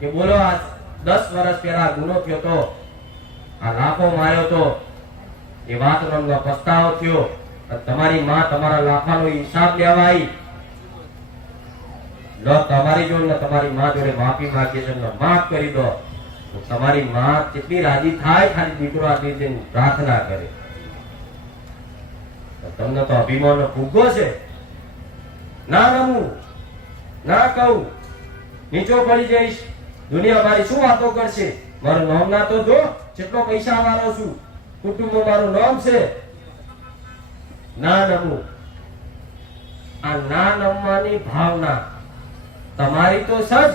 કે બોલો આ 10 વર્ષ પહેલા ગુનો થયો તો, આ લાફો માર્યો તો, એ વાતનો પસ્તાવો થયો, તમારી માં તમારા લાફાનો હિસાબ લેવા આવી, ન તમારી જોડે ને તમારી માં જોડે માફી માંગીએ છે, માફ કરી દો, તો તમારી માં કેટલી રાજી થાય, ખાલી દીકરો આપી દઈને પ્રાર્થના કરે. તમને તો અભિમાનનો ફુગ્ગો છે. ના રમું, ના કહું, નીચો પડી જઈશ, દુનિયા મારી શું વાતો કરશે, મારું નામ ના તો જો, કેટલો પૈસા વાળો છું, કુટુંબ મારું નામ છે. ના નમવું, આ ના નમવાની ભાવના તમારી તો સજ,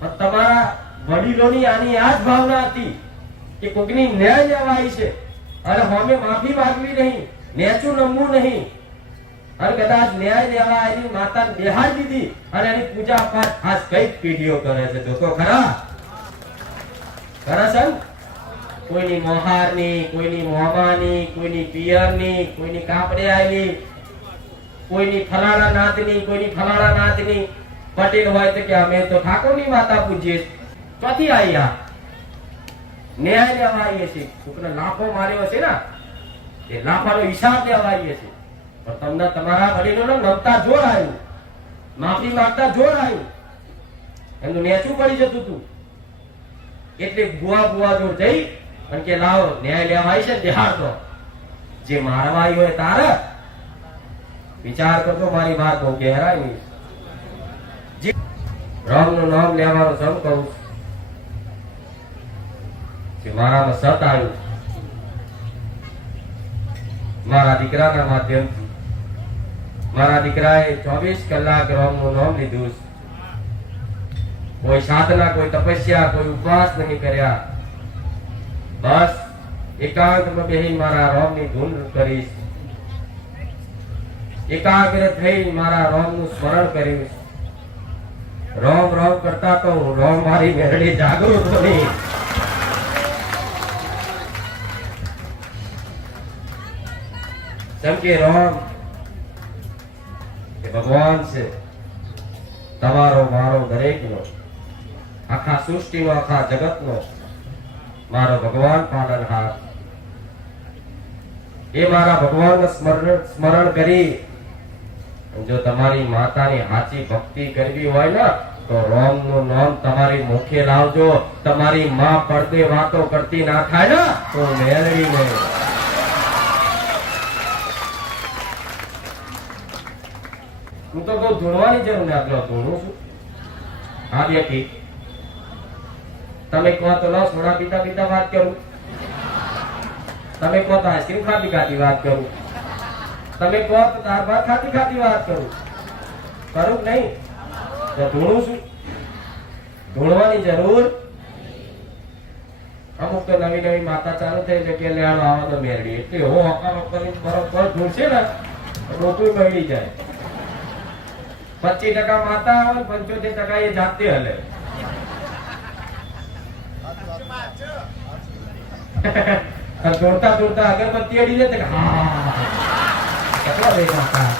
પણ તમારા વડીલોની આની આ જ ભાવના હતી કે કોકની ન્યાય લેવાય છે અને અમે માફી માંગવી નહીં, નેચું નમવું નહીં, અને કદાચ ન્યાય લેવા આવેલી માતા બેહાડી દીધી અને એની પૂજા પાઠ આજ કઈ પેઢીઓ કરે છે. જો તો ખરા ખરા સંત, કોઈની મોહારની, કોઈની મોમાની, કોઈની પિયરની, કોઈની કાપડે આવેલી, કોઈની ફલાણા નાતની, કોઈની ફલાણા નાતની. પટેલ હોય તો કે અમે તો ઠાકોરની માતા પૂજીએ. ચોથી આવી આ ન્યાય લેવા આવીએ છીએ. કોકને લાફો માર્યો છે ને, એ લાફાનો હિસાબ લેવા આવીએ છીએ. પણ તમને તમારા વડીલોને નમતા જોર આવ્યું, માફી માંગતા જોર આવ્યું, એમનું નેચું પડી જતું હતું. એટલે બુઆ જોડ જઈ અને કે લાવો ન્યાય લેવા આવી છે, દેહાડ દો. જે મારવા આવી હોય તારે વિચાર કરતો, મારી વાત બહુ ગહેરાઈ નહીં. રામનું નામ લેવાનું સમ કહું કે મારામાં સત આવ્યું, મારા દીકરાના માધ્યમથી. મારા દીકરાએ 24 કલાક રામનું નામ લીધું. કોઈ સાધના, કોઈ તપસ્યા, કોઈ ઉપવાસ નહીં કર્યા. બસ એકાંતમાં બેહી મારા રામની ધૂન કરીશ, એકાગ્ર થઈ મારા રામનું સ્મરણ કરીશ. રામ રામ કરતા તો રામ મારી મેરડી જાગૃત બની. જેમ કે રામ એ ભગવાન છે, તમારો મારો દરેકનો, આખા સૃષ્ટિનો, આખા જગતનો મારો ભગવાન પાલનહાર. એ મારા ભગવાનનું સ્મરણ કરી જો તમારી માતાની સાચી ભક્તિ કરવી હોય ને તો રામનું નામ તમારી મુખે લાવજો. તમારી માં પડદે વાતો કરતી ના થાય ને તો મેળવી નહીં. હું તો કોઈ ધૂણવાની જરૂર ને આટલો ધૂણું છું. હા વ્યક્તિ તમે કહો તો લો સોના પીતા પીતા વાત કરું, તમે કહો તો આઈસ્ક્રીમ ખાતી ખાતી વાત કરું, તમે કહો તો દાળ ભાત ખાતી ખાતી વાત કરું નહીં? તો ધૂણું છું, ધૂણવાની જરૂર. અમુક તો નવી નવી માતા ચાલુ થઈ છે કે લેવાનો આવો તો મેરડી, એટલે હો બરોબર ધૂણશે ને ડોકું મળી જાય. 25% માતા આવે, 75% એ જાતે હલે. દોડતા દોડતા અગરબત્તી અડી જાય, હા કેટલો રે માતા.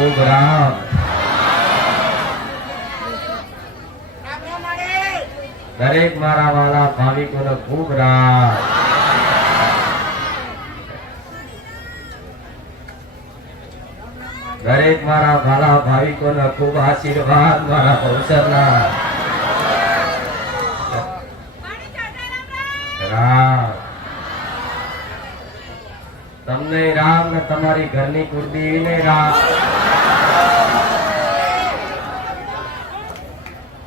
ખૂબ રામ. દરેક મારા વાલા ભાવિકોને ખૂબ રામ. દરેક મારા વાલા ભાવિકોને ખૂબ આશીર્વાદ મારા ભવસરના. રામ તમને રામ ને તમારી ઘરની કુળદેવીને રામ.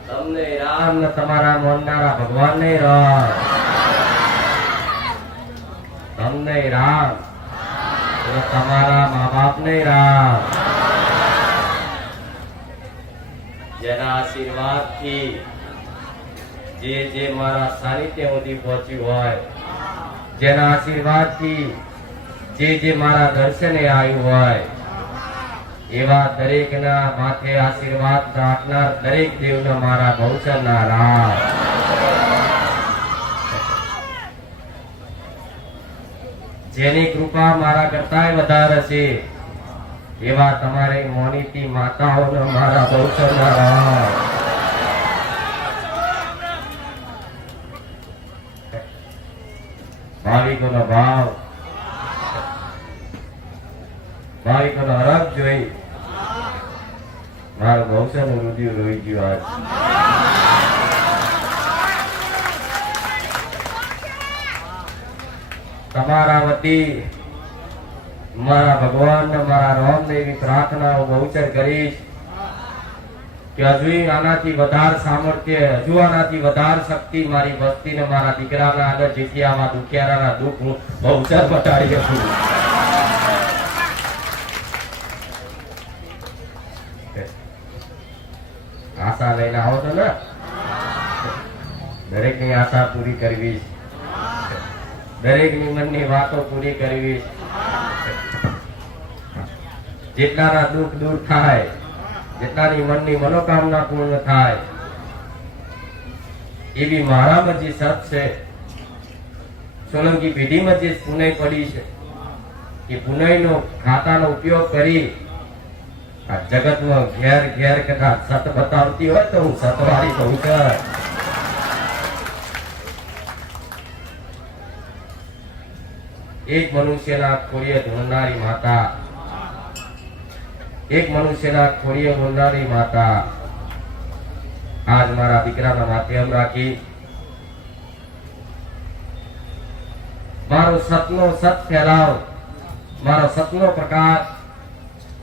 તમને રામ ને તમારા મોનનારા ભગવાનને રામ. તમને રામ ને તમારા મા બાપને રામ. જેના આશીર્વાદથી જે મારા સાનિધ્ય સુધી પહોંચ્યું હોય, જેના આશીર્વાદથી જે મારા દર્શને આવ્યું હોય, એવા દરેકના માથે આશીર્વાદ રાખનાર દરેક દેવના મારા ભવસરના રામ. જેની કૃપા મારા કરતાંય વધારે છે એવા તમારે મોનીતી માતાઓનો મારા ભવસરના રામ. ભાવિકોનો ભાવ, ભાવિકોનો હરખ જોઈ મારું ભવસરનું રુધિર રોઈ ગયું. આજ તમારા વતી મારા ભગવાન ને મારા રામને એવી પ્રાર્થના હું બહુચર કરીશ કે હજુ આનાથી વધારે સામર્થ્ય, હજુ આનાથી વધારે શક્તિ મારી વસ્તી ને મારા દીકરાના આગળ જીત્યામાં દુખિયારાના દુઃખ હું બહુચર બટાડી શકું. આશા લઈને આવો છો ને, દરેક ની આશા પૂરી કરવી, દરેક ની મનની વાતો પૂરી કરવી, જેટલાના દુઃખ દૂર થાય, જેટલાની મનની મનોકામના પૂર્ણ થાય, એવી મારામાં જે સત છે, સોલંકી પેઢીમાં જે પુનઃ પડી છે, એ પુનઃનો ખાતાનો ઉપયોગ કરી આ જગતમાં ઘેર ઘેર કદાચ સત બતાવતી હોય તો હું સતવાળી કહું છું. એક મનુષ્યના ખોળીએ ધૂણનારી માતા, એક મનુષ્યના ખોળીએ બોલનારી માતા આજ મારા દીકરાના માધ્યમ રાખી મારો સતનો સત ફેલાવ, મારો સતનો પ્રકાશ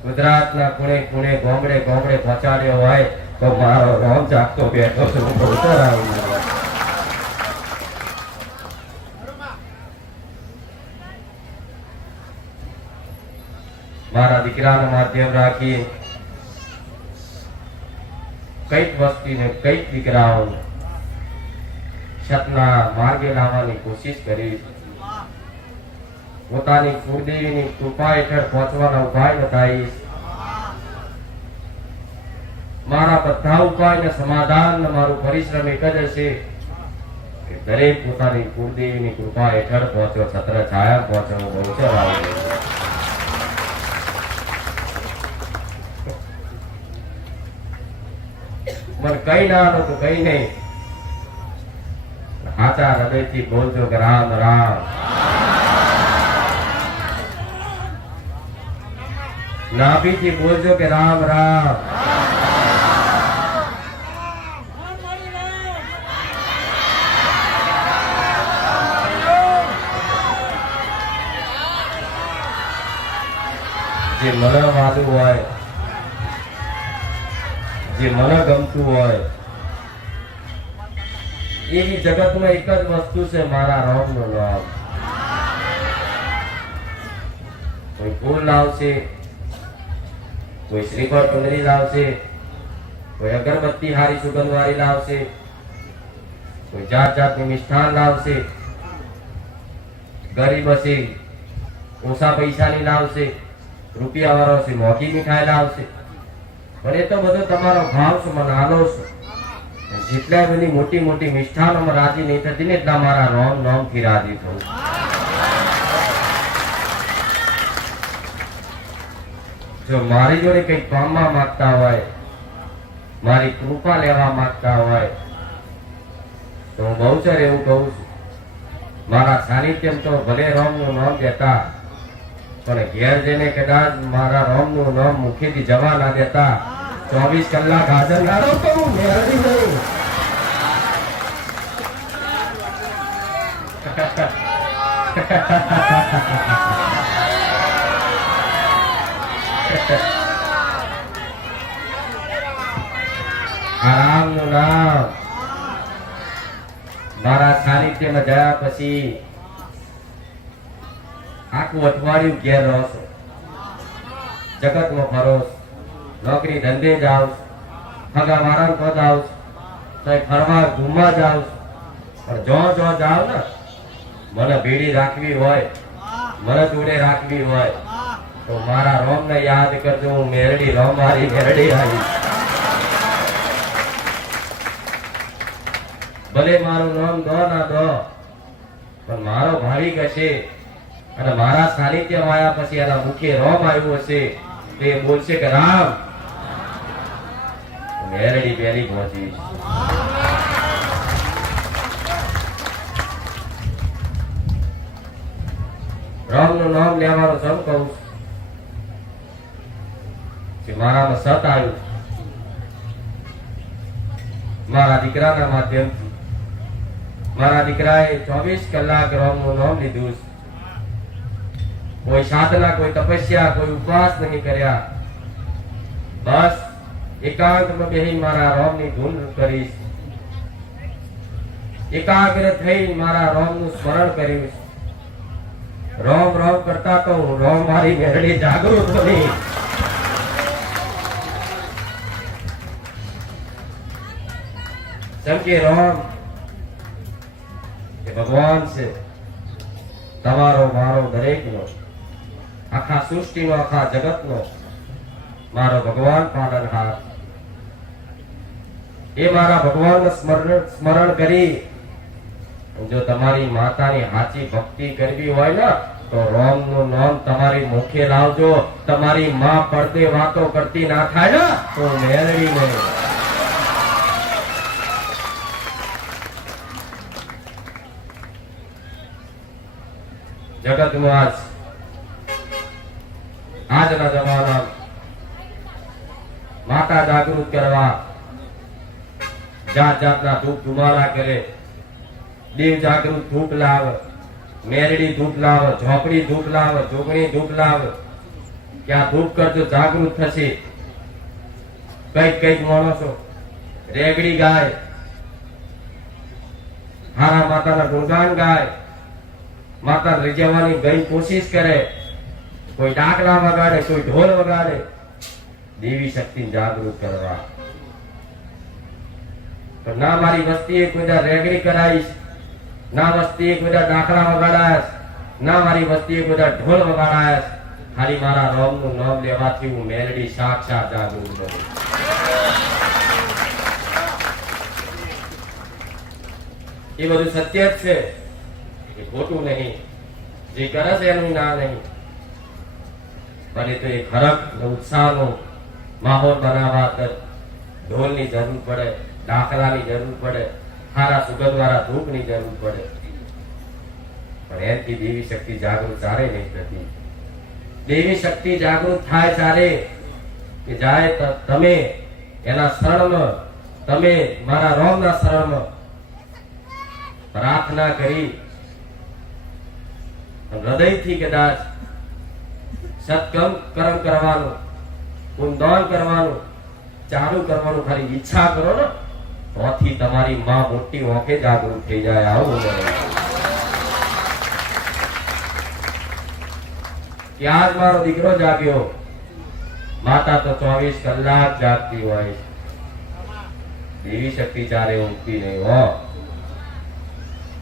ગુજરાતના ખૂણે ખૂણે ગોમડે ગોમડે પહોંચાડ્યો હોય તો મારો રોમ જાગતો બેઠો છું. મારા દીકરાના માધ્યમ રાખી કઈક વસ્તીને કઈક દીકરાઓને સતના માર્ગે લાવવાની કોશિશ કરી, પોતાની કુળદેવીની કૃપા હેઠળ પહોંચવાના ઉપાય બતાવીશ. મારા બધા ઉપાયને સમાધાન મારું પરિશ્રમ એક જ હશે કે દરેક પોતાની કુળદેવીની કૃપા હેઠળ પહોંચો, છત્ર છાયા પહોંચો. બહુચર આવે મને કઈ ના આલો તો કઈ નહીં, સાચા હૃદયથી બોલજો કે રામ રામ. નાભીથી બોલજો કે રામ રામ. જે મને વાલું હોય, જે મને ગમતું હોય, એવી જગતમાં એક જ વસ્તુ છે, મારા રામનું નામ. કોઈ ફૂલ લાવશે, કોઈ શ્રીફળ ચુંદડી લાવશે, કોઈ અગરબત્તી હારી સુગંધવાળી લાવશે, કોઈ જાત જાતની મિષ્ઠાન લાવશે, ગરીબ હશે ઓછા પૈસાની લાવશે, રૂપિયા વાળો હશે મોંઘી મીઠાઈ લાવશે. પણ એ તો બધો તમારો ભાવ છે, મને આલો છે. જેટલા બધી મોટી મોટી મિષ્ઠાનોમાં રાજી નહીં થતી ને એટલા મારા રામ નામથી રાજી થવું. જો મારી જોડે કઈક પામવા માંગતા હોય, મારી કૃપા લેવા માંગતા હોય તો હું બહુચર એવું કહું છું, મારા સાનિધ્યમ તો ભલે રામનું નામ દેતા પણ ઘેર જઈને કદાચ મારા રોમનું નામ મુખેથી જવા ના દેતા 24 કલાક હાજર ના રહો તો હું મેળવી નહીં. રામનું નામ મારા સાનિધ્યમાં ગયા પછી આખું અઠવાડિયું ઘેર રહો છો, જગતમાં ફરો, નોકરી ધંધે જાઓ, હગા વાળા તો જાઓ, તો ફરવા ઘૂમવા જાઓ, પણ જો જાઓ ને મને ભેડી રાખવી હોય, મને જોડે રાખવી હોય તો મારા રોમ ને યાદ કરજો. હું મેરડી રોમ મારી મેરડી આવી. ભલે મારું નામ દો ના દો, પણ મારો ભાવિક હશે અને મારા સાનિધ્યમાં આવ્યા પછી એના મુખે રોમ આવ્યું હશે તો એ બોલશે કે રામ મેરડી પહેરી પહોંચીશ. રામ નું નામ લેવાનું સૌ કહું કે મારામાં સત આવ્યું. મારા દીકરાના માધ્યમથી મારા દીકરાએ 24 કલાક રામ નું નામ લીધું. કોઈ સાધના, કોઈ તપસ્યા, કોઈ ઉપવાસ નહીં કર્યા. બસ એકાંતમાં બેહી મારા રામ ની ધૂન કરીશ, એકાગ્ર થઈ મારા રામ નું સ્મરણ કરીશ. રોમ રોમ કરતા તો રોમ મારી મેરડી જાગૃત બની. જેમ કે રોમ એ ભગવાન છે, તમારો મારો દરેક નો, આખા સૃષ્ટિ નો, આખા જગત નો મારો ભગવાન પાલનહાર. એ મારા ભગવાન સ્મરણ કરી જો તમારી માતાની સાચી ભક્તિ કરવી હોય ને તો રોમ નું નામ તમારી મુખે લાવજો. તમારી માં પડદે વાતો કરતી ના થાય ને તો મેળવી નહીં. જગત નું આજના જમાના માતા જાગૃત કરવા જાત જાતના ધૂપ ધુમાડા કરે. દેવ જાગૃત ધૂપ લાવ, મેરડી ધૂપ લાવ, ઝોપડી ધૂપ લાવ, જોગણી ધૂપ લાવ. ક્યાં ધૂપ કરજો જાગૃત થશે. કઈક માણસો રેગડી ગાય, હારા માતાના ગુણગાન ગાય, માતા રીઝવવાની ગઈ કોશિશ કરે, કોઈ ડાકલા વગાડે, કોઈ ઢોલ વગાડે. દેવી શક્તિ જાગૃત કરવા. ના મારી વસ્તીએ કોઈ રેગડી કરાઈશ, ના વસ્તીએ કોઈ દાખલા વગાડાશ, ના મારી વસ્તીએ કોઈ ઢોલ વગાડાશ. ખાલી મારા રોમ નું નામ લેવાથી હું મેલડી સાક્ષાત જાગૃત બનું. એ બધું સત્ય જ છે, એ ખોટું નહીં. જે કરે છે એનું ના નહીં, પણ એ તો એક હરખ ઉત્સાહનો માહોલ બનાવવા ઢોલની જરૂર પડે, દાખલાની જરૂર પડે, સારા સુગંધ વાળા ધૂપની જરૂર પડે. પણ એમથી દેવી શક્તિ જાગૃત ચારે નહીં થતી. દેવી શક્તિ જાગૃત થાય ચારે કે જાય તમે એના શરણમાં, તમે મારા રોમના શરણમાં પ્રાર્થના કરી હૃદયથી કદાચ સત્કર્મ કરવાનું, પુણ્યદાન કરવાનું ચાલુ કરવાનું ખાલી ઈચ્છા કરો ને તોથી તમારી માં મોટી ઓંખે જાગૃત થઈ જાય. આવું ત્યાં જ મારો દીકરો જાગ્યો. માતા તો 24 કલાક જાગતી હોય. દેવી શક્તિ ચારે ઊંઘતી નહીં હો.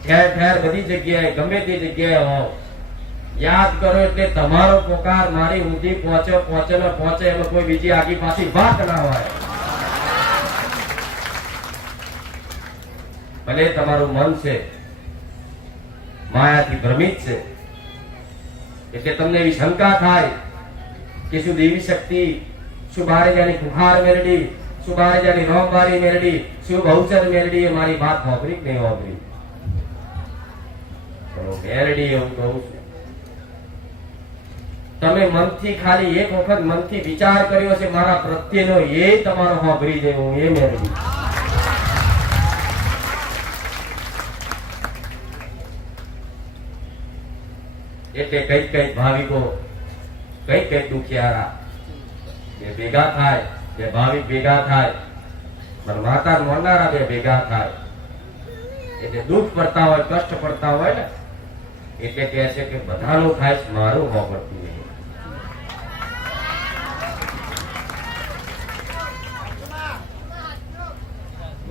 ઠેર ઠેર બધી જગ્યાએ ગમે તે જગ્યાએ હો, યાદ કરો એટલે તમારો પોકાર મારી ઊંધી પહોંચે ને પહોંચે. એમાં કોઈ બીજી આગી પાછી વાત ના હોય. ભલે તમારું મન છે માયાથી ભ્રમિત છે, એટલે તમને એવી શંકા થાય કે શું દેવી શક્તિ, શું બારેજાની કુહાર મેરડી, શું બારેજાની રોમવારી મેરડી, શું બહુચર મેરડી એ મારી વાત હોભરી કે નહીં હોભરી. મેરડી એવું કહું છું તમે મનથી ખાલી એક વખત મનથી વિચાર કર્યો છે મારા પ્રત્યેનો, એ તમારો સાંભળી જાય હું એ મેળવી. એટલે કઈ ભાવિકો કઈ દુખિયારા બે ભેગા થાય, બે ભાવિક ભેગા થાય, પણ માતા મોરનારા બે ભેગા થાય એટલે દુઃખ પડતા હોય, કષ્ટ પડતા હોય ને એટલે કહે છે કે બધાનું થાય મારું હોબળતું નહીં.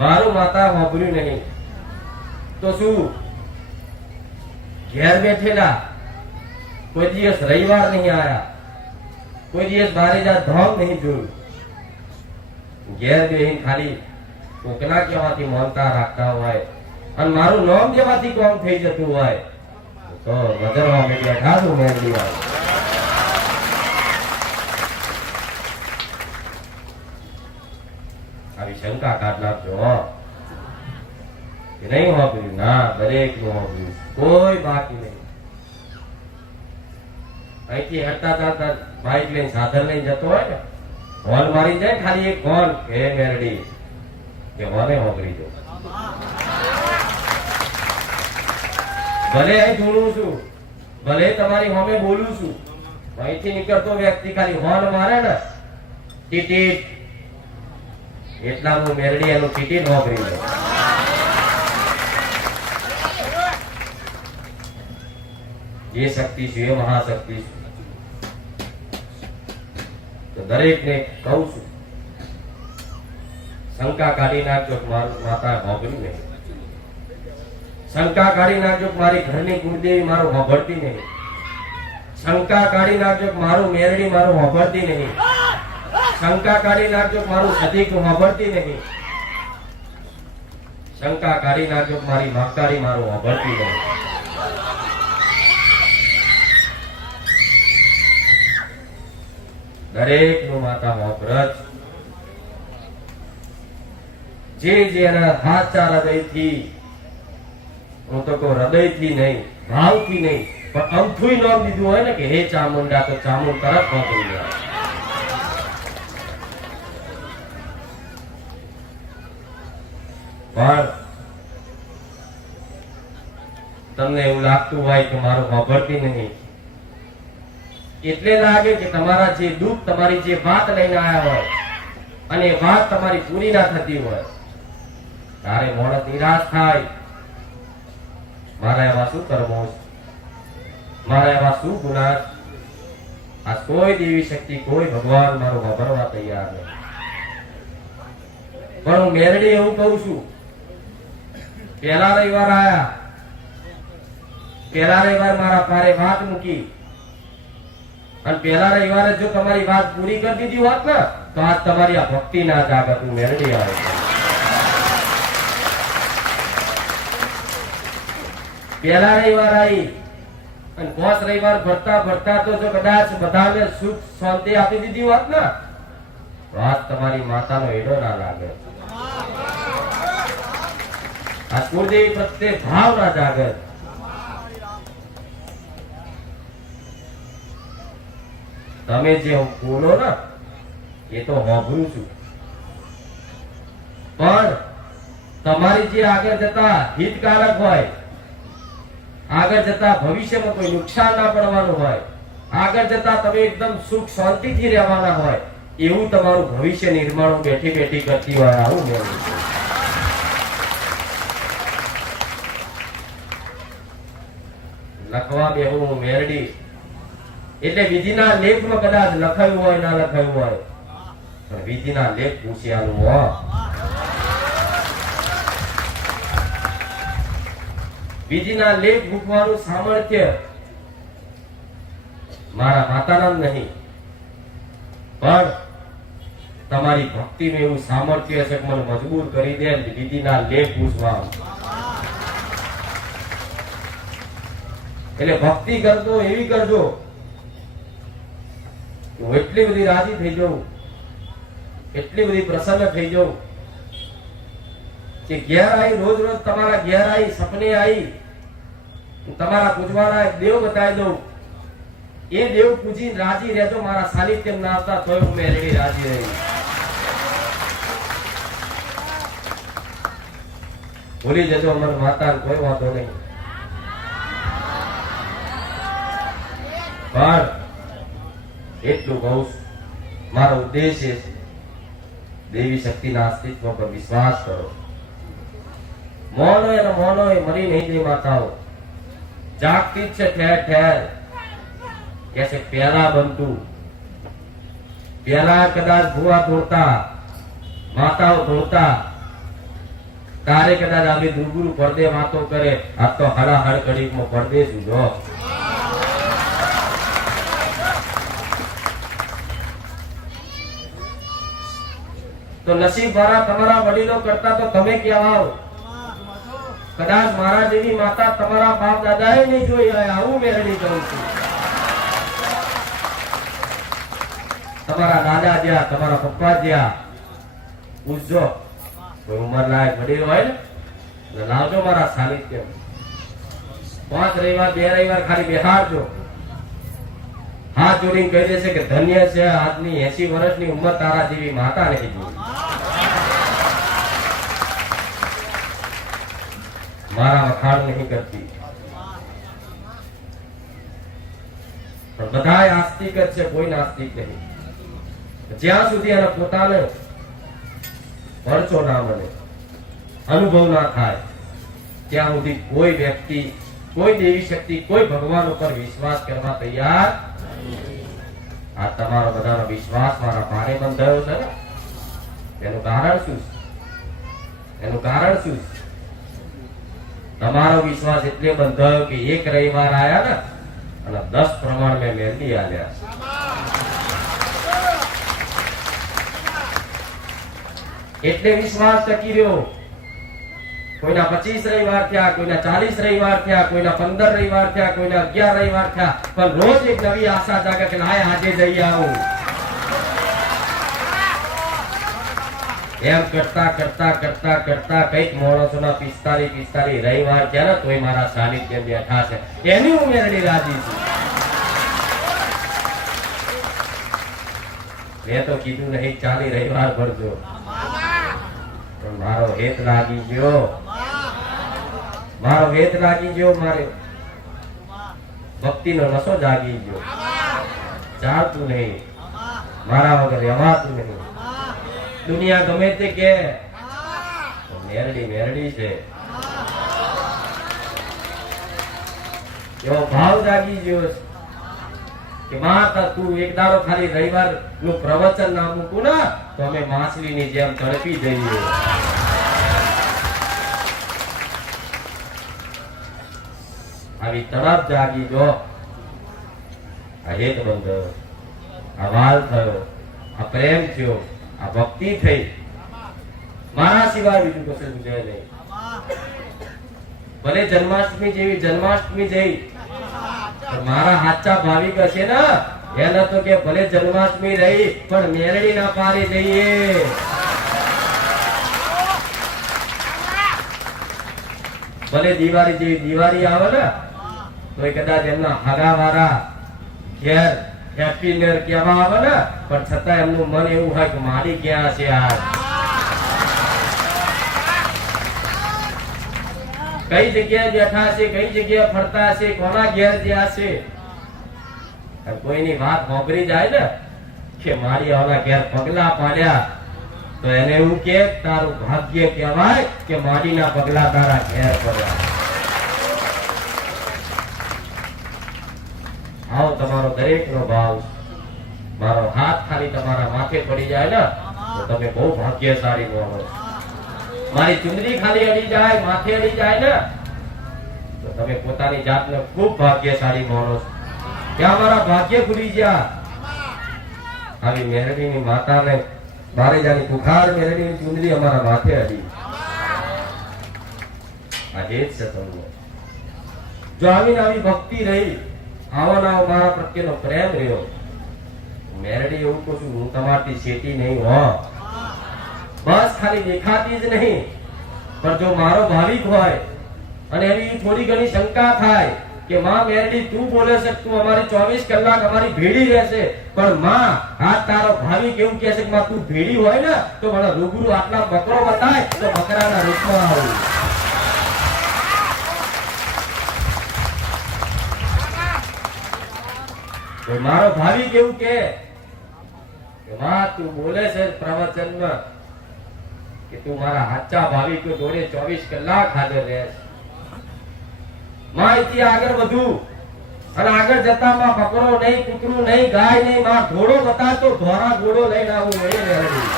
મારું માતા હોબળ્યું નહીં તો શું? ઘેર બેઠેલા કોઈ દિવસ રવિવાર નહીં આયા, કોઈ દિવસ બારે જા ધામ નહીં જોયું, ઘેર બેહીને ખાલી કોકના કહેવાથી માનતા રાખતા હોય અને મારું નામ જેવાથી કોમ થઈ જતું હોય તો નજરમાં મેં બેઠા છું મેળવી આવ્યું. આવી શંકા કાઢ નાખજો કે નહીં વાપર્યું. ના, દરેક નું વાપર્યું, કોઈ બાકી નહીં. અહીંથી હટતા ચાલતા બાઈક લઈને સાધન લઈને જતો હોય ને, હોલ મારી જાય ખાલી એક હોલ હે મેરડી કે હોલે વાપરી દો. ભલે અહીં ધૂણું છું, ભલે તમારી સામે બોલું છું, અહીંથી નીકળતો વ્યક્તિ ખાલી હોલ મારે ને ટીટીટ, એટલાનું મેરડી એનું ટીટીટ વાપરી દે. જે શક્તિ છે એ મહાશક્તિ છે. તો દરેક ને કહું છું, શંકા કાઢી નાખજો મારું માતા હોબળ્યું નહીં. શંકા કાઢી નાખજો મારી ઘરની કુળદેવી મારું હોબળતી નહીં. શંકા કાઢી નાખજો મારું મેરડી મારું હોબળતી નહીં. શંકા કાઢી નાખજો મારું સતીક હોબળતી નહીં. શંકા કાઢી નાખજો મારી માગતારી મારું હોબળતી નહીં. દરેક નું માતા હોબળત. જે જેના સાચા હૃદયથી, હું તો કહું હૃદયથી નહીં, ભાવથી નહીં, પણ અમથું નામ દીધું હોય ને કે હે ચામુંડા, તો ચામુંડ તરત પહોંચી જાય. પણ તમને એવું લાગતું હોય કે મારું સાંભળતી નહીં, એટલે લાગે કે તમારા જે દુઃખ, તમારી જે વાત લઈને આવ્યા હોય અને એ વાત તમારી પૂરી ના થતી હોય, તારે માણસ નિરાશ થાય. મારા એવા શું કર્મો છે, મારા એવા શું ગુના છે, આ કોઈ દેવી શક્તિ, કોઈ ભગવાન મારું વાપરવા તૈયાર નથી. પણ હું મેરડી એવું કહું છું, પહેલા રવિવાર આયા, પહેલા રવિવાર મારા પારે વાત મૂકી અને પહેલા રવિવારે જો તમારી વાત પૂરી કરી દીધી હોત ને તો આજ તમારી આ ભક્તિ ના જાગત. હું મેરડી આવે પહેલા રવિવાર આવી અને 5 રવિવાર ભરતા ભરતા તો જો કદાચ બધાને સુખ શાંતિ આપી દીધી હોત ને તો આજ તમારી માતાનો એડો ના લાગે. આ કુળદેવી પ્રત્યે ભાવ ના જાગે. તમે જે બોલો ને એ તો સાંભળું છું, પણ તમારી જે આગળ જતા હિતકારક હોય, આગળ જતા ભવિષ્યમાં કોઈ નુકસાન ના પડવાનું હોય, આગળ જતા તમે એકદમ સુખ શાંતિથી રહેવાના હોય, એવું તમારું ભવિષ્ય નિર્માણ બેઠી બેઠી કરતી હોય. આવું મેળવું લખવા બેહું મેરડી એટલે વિધિના લેખમાં કદાચ લખાયું હોય ના લખાયું હોય, પણ વિધિના લેખ પૂછ્યાનું હોય. વિધિના લેખ મૂકવાનું સામર્થ્ય મારા માતાના નહીં, પણ તમારી ભક્તિનું એવું સામર્થ્ય છે કે મને મજબૂર કરી દે વિધિના લેખ પૂછવા. એટલે ભક્તિ કરતો એવી કરજો હું એટલી બધી રાજી થઈ જાઉં, એટલી બધી પ્રસન્ન થઈ જાઉં કે ઘેર આવી, રોજ રોજ તમારા ઘેર આવી, સપને આવી, તમારા પૂજવાના દેવ બતાવી દઉં એ દેવ પૂજી રાજી રહેજો, મારા સાનિધ્ય ના આવતા તોય હું મેરડી રાજી રહી. ભૂલી જજો મન માતા, કોઈ વાંધો નહીં. પણ એટલું કહું, મારો ઉદ્દેશ છે દેવી શક્તિના અસ્તિત્વ પર વિશ્વાસ કરો. મૌન હોય અને મૌન હોય, મરી નહીં ગઈ માતાઓ, જાગતી જ છે ઠેર ઠેર. કે છે પેલા બનતું, પેલા કદાચ ભુવા ધોતા, માતાઓ ધોતા, તારે કદાચ આવી દુર્ગુરુ પડદે વાતો કરે. આ તો હળાહળ કડીમાં પડદે છું જો. તો નસીબ વાળા તમારા વડીલો કરતા તો તમે ક્યાં આવો. કદાચ મારા જેવી માતા તમારા બાપ દાદાએ નહીં જોઈ હોય, આવું મેળવી દઉં છું. તમારા દાદા જ્યાં, તમારા પપ્પા જ્યાં, પૂછજો. કોઈ ઉંમર લાયક વડીલ હોય ને લાવજો મારા સાનિધ્ય. 5 રવિવાર 2 રવિવાર ખાલી બેહાડજો. હાથ જોડીને કહી દેશે કે ધન્ય છે આજની 80 વર્ષની ઉંમર તારા જેવી માતા નહીં જોઈ. મારા વખાણ નહીં કરતી, પણ બધાય આસ્તિક જ છે, કોઈ નાસ્તિક નહીં. જ્યાં સુધી એના પોતાને પરચો ના મળે, અનુભવ ના થાય, ત્યાં સુધી કોઈ વ્યક્તિ, કોઈ દેવી શક્તિ, કોઈ ભગવાન ઉપર વિશ્વાસ કરવા તૈયાર. આ તમારો બધાનો વિશ્વાસ મારા પાને બંધાયો છે ને, એનું કારણ શું? એનું કારણ શું? તમારો વિશ્વાસ એટલે બંધાયો કે એક રવિવાર આયા ને અને 10 પ્રમાણ મેં મહેંદી આલ્યા. એટલે વિશ્વાસ ટકી રહ્યો. કોઈના 25 રવિવાર થયા, કોઈના 40 રવિવાર થયા, કોઈના 15 રવિવાર થયા, કોઈના 11 રવિવાર થયા, પણ રોજ એક નવી આશા જાગે કે લાય આજે જઈ આવું. એમ કરતા કરતા કરતા કરતા કઈક માણસોના 45 રવિવાર થયા ને તોય મારા સાનિધ્ય બેઠા છે. એની હું મેરડી રાજી છું. મેં તો કીધું નહીં 40 રવિવાર ભરજો, પણ મારો હેત લાગી ગયો. મારો હેત લાગી ગયો, મારે ભક્તિનો નશો જાગી ગયો. ચાલતું નહીં, મારા વગર રહેવાતું નહીં. દુનિયા ગમે તે કે મેરડી મેરડી છે, એવો ભાવ જાગી ગયો છે કે માતા તું એક દાડો ખાલી રવિવાર નું પ્રવચન ના મૂકું ને તો અમે માછલીની જેમ તડપી જઈએ. આવી તડપ જાગી જો. આ હેત બંધ, આ વાલ થયો, આ પ્રેમ થયો, આ ભક્તિ થઈ. મારા સિવાય બીજું કશું બુજે નહીં. ભલે જન્માષ્ટમી જેવી જન્માષ્ટમી જઈ, મારા હાચા ભાવિક હશે ને એને તો કે ભલે જન્માષ્ટમી રહી પણ મેરડી ના પારી જઈએ. ભલે દિવાળી જેવી દિવાળી આવે ને તો કદાચ એમના હગાવાળા ઘેર હેપી ન્યુ યર કહેવા આવે ને, પણ છતાં એમનું મન એવું હોય કે મારી ક્યાં છે આજ, કઈ જગ્યાએ બેઠા છે, કઈ જગ્યાએ ફરતા છે, કોના ઘેર જ્યાં છે. કોઈની વાત મોકરી જાય ને કે મારી ઓલા ઘેર પગલા પાડ્યા તો એને એવું કે તારું ભાગ્ય કહેવાય કે મારીના પગલા તારા ઘેર પડ્યા. આવો તમારો દરેક નો ભાવ, મારો હાથ ખાલી તમારા માથે પડી જાય ને તો તમે બહુ ભાગ્યશાળી બનો. મારી ચુંદડી ખાલી અડી જાય, માથે અડી જાય ને તો તમે પોતાની જાતને ખૂબ ભાગ્યશાળી માનો છો. ત્યાં મારા ભાગ્ય ભૂલી ગયા. આવી મેરડીની માતાને બારેજાની પુખાર મેરડીની ચુંદડી અમારા માથે અડી. આ હેત છે તમને. જો આવીને આવી ભક્તિ રહી, આવો ના મારા પ્રત્યેનો પ્રેમ રહ્યો, મેરડી એવું કહું છું હું તમારથી છેટી નહીં હો. બસ ખાલી દેખાતી જ નહીં, પણ જો મારો ભાવિક હોય અને એવી થોડી ઘણી શંકા થાય કે માં મેરડી તું બોલે છે, તું અમારી 24 કલાક અમારી ભેડી રહેશે, પણ માં આ તારો ભાવિક એવું કહે છે કે માં તું ભેડી હોય ને તો મને રૂબરૂ આટલા બકરો બતાય તો બકરાના રૂપમાં આવું. તો મારો ભાવિક એવું કે માં તું બોલે છે પ્રવચનમાં કે તું મારા સાચા ભાવિકો જોડે 24 કલાક હાજર રહે. માં અહીંથી આગળ વધુ અને આગળ જતા માં બકરો નહીં, કૂતરું નહીં, ગાય નહીં, માં ઘોડો બતાતો ધોરા ઘોડો લઈને આવું એ મેરડી.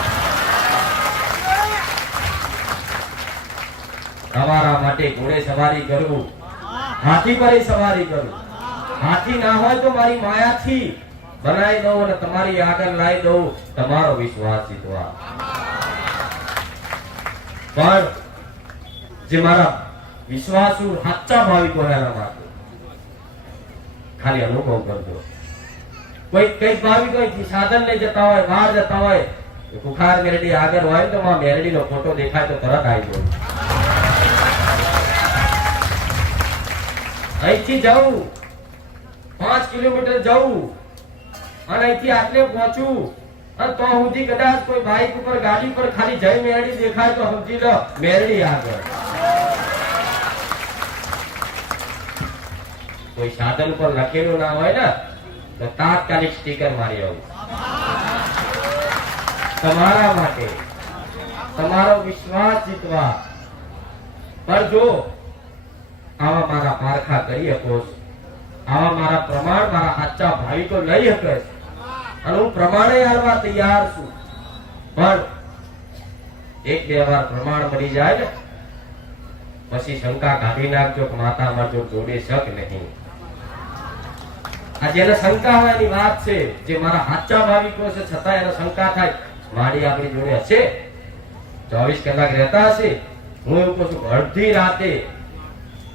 તમારા માટે ઘોડે સવારી કરવું, હાથી પર સવારી કરવું. હાથી ના હોય તો મારી માયાથી બનાવી દઉં અને તમારી આગળ લાવી દઉં, તમારો વિશ્વાસ જીતવા. પણ જે મારા વિશ્વાસુ સાચા ભાવિકો એના માટે ખાલી અનુભવ કરજો. કોઈ કઈ ભાવિકો સાધન લઈ જતા હોય, બહાર જતા હોય, કુખાર મેરડી આગળ હોય તો માં મેરડી નો ફોટો દેખાય તો તરત આવી જાય. અહીંથી જવું 5 કિલોમીટર જવું અને અહીંથી આટલે પહોંચવું અને તો સુધી કદાચ કોઈ બાઇક ઉપર ગાડી પર ખાલી જય મેરડી દેખાય તો સમજી લો મેરડી આગળ. કોઈ સાધન પર લખેલું ના હોય ને તો તાત્કાલિક સ્ટીકર મારી આવું. તમારા માટે તમારો વિશ્વાસ જીતવા. પણ જો આવા મારા પારખા કરી શકો, આવા મારા પ્રમાણ મારા સાચા ભાવિકો લઈ શકે અને હું પ્રમાણે હાલવા તૈયાર છું. પણ એક બે વાર પ્રમાણ મળી જાય ને પછી શંકા કાઢી નાખજો કે માતા મારજો જોડે શક નહીં. આ જેને શંકા હોય એની વાત છે. જે મારા સાચા ભાવિકો છે છતાં એને શંકા થાય મારી આપણી જોડે હશે, 24 કલાક રહેતા હશે. હું એવું કહું છું અડધી રાતે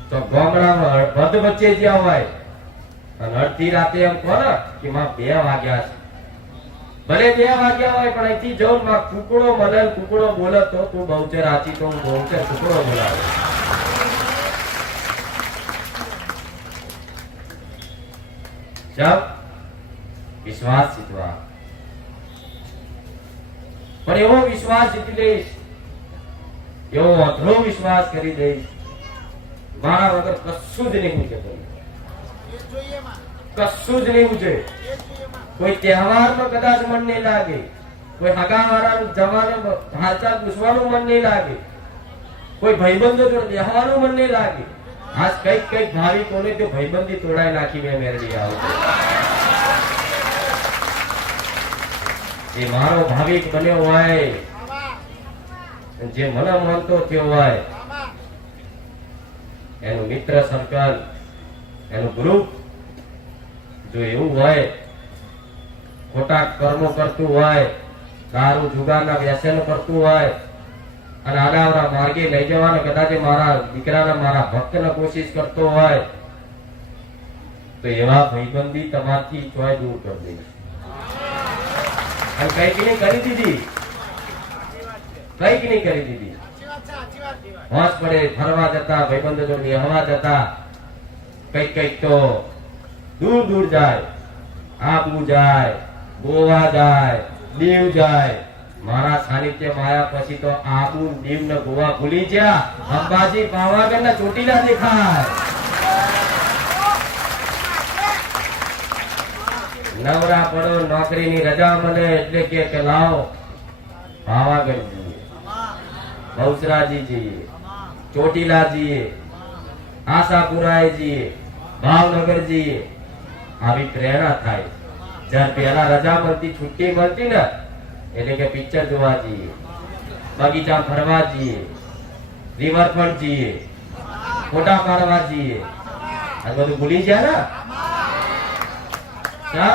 તો ગામડામાં બધ વચ્ચે જ્યાં હોય અને અડધી રાતે એમ કહો ને કે માં 2 વાગ્યા છે, ભલે 2 વાગ્યા હોય પણ અહીંથી જવું માં કુકડો મળે, કુકડો બોલે તો તું બહુચર આચી તો હું બહુચર કુકડો બોલાવે. વિશ્વાસ જીતવા. પણ એવો વિશ્વાસ જીતી લઈશ, એવો અધરો વિશ્વાસ કરી દઈશ મારા વગર કશું જ નહીં પૂછે, કશું જ નહીં પૂછે. કોઈ તહેવારમાં કદાચ મન નહીં લાગે, કોઈ હગાવાળાનું જવાનું હાલચાલ પૂછવાનું મન નહીં લાગે, કોઈ ભાઈબંધો જોડે બેહવાનું મન નહીં લાગે. આજ કઈક કઈક ભાવિકોને તો ભાઈબંધી તોડાઈ નાખી મેં મેરડી આવું. જે મારો ભાવિક બન્યો હોય, જે મને માનતો થયો હોય, એનું મિત્ર સર્કલ, એનું ગ્રુપ જો એવું હોય, ખોટા કર્મો કરતું હોય, દારૂ જુગારના વ્યસન કરતું હોય અને આડાવડા માર્ગે લઈ જવાનો કદાચ મારા દીકરાના મારા ભક્તને કોશિશ કરતો હોય તો એવા ભાઈબંધી તમારથી ચોય દૂર કરી દઈશ. અને કઈક નહીં કરી દીધી, કઈક નહીં કરી દીધી. હોશ પડે ફરવા જતા, ભાઈબંધો જોડે હવા જતા, કઈક કઈક તો દૂર દૂર જાય, આબુ જાય, ગોવા જાય, દીવ જાય. મારા સાનિધ્ય માયા પછી તો આબુ, દીવ ને ગોવા ભૂલી ગયા, અંબાજી પાવાગઢ ના ચોટીલા દેખાય. નવરા પડો, નોકરીની રજા મળે એટલે કે લાવો પાવાગઢ જઈએ, બહુચરાજી જઈએ, ચોટીલા જઈએ, આશાપુરા જઈએ, ભાવનગર જઈએ. આવી પ્રેરણા થાય. જયારે પહેલા રજા મળતી, છુટ્ટી મળતી ને એટલે કે પિક્ચર જોવા જઈએ, બગીચા ફરવા જઈએ, રિવરફ્રન્ટ જઈએ, ફોટા પાડવા જઈએ. આ બધું ભૂલી ગયા ને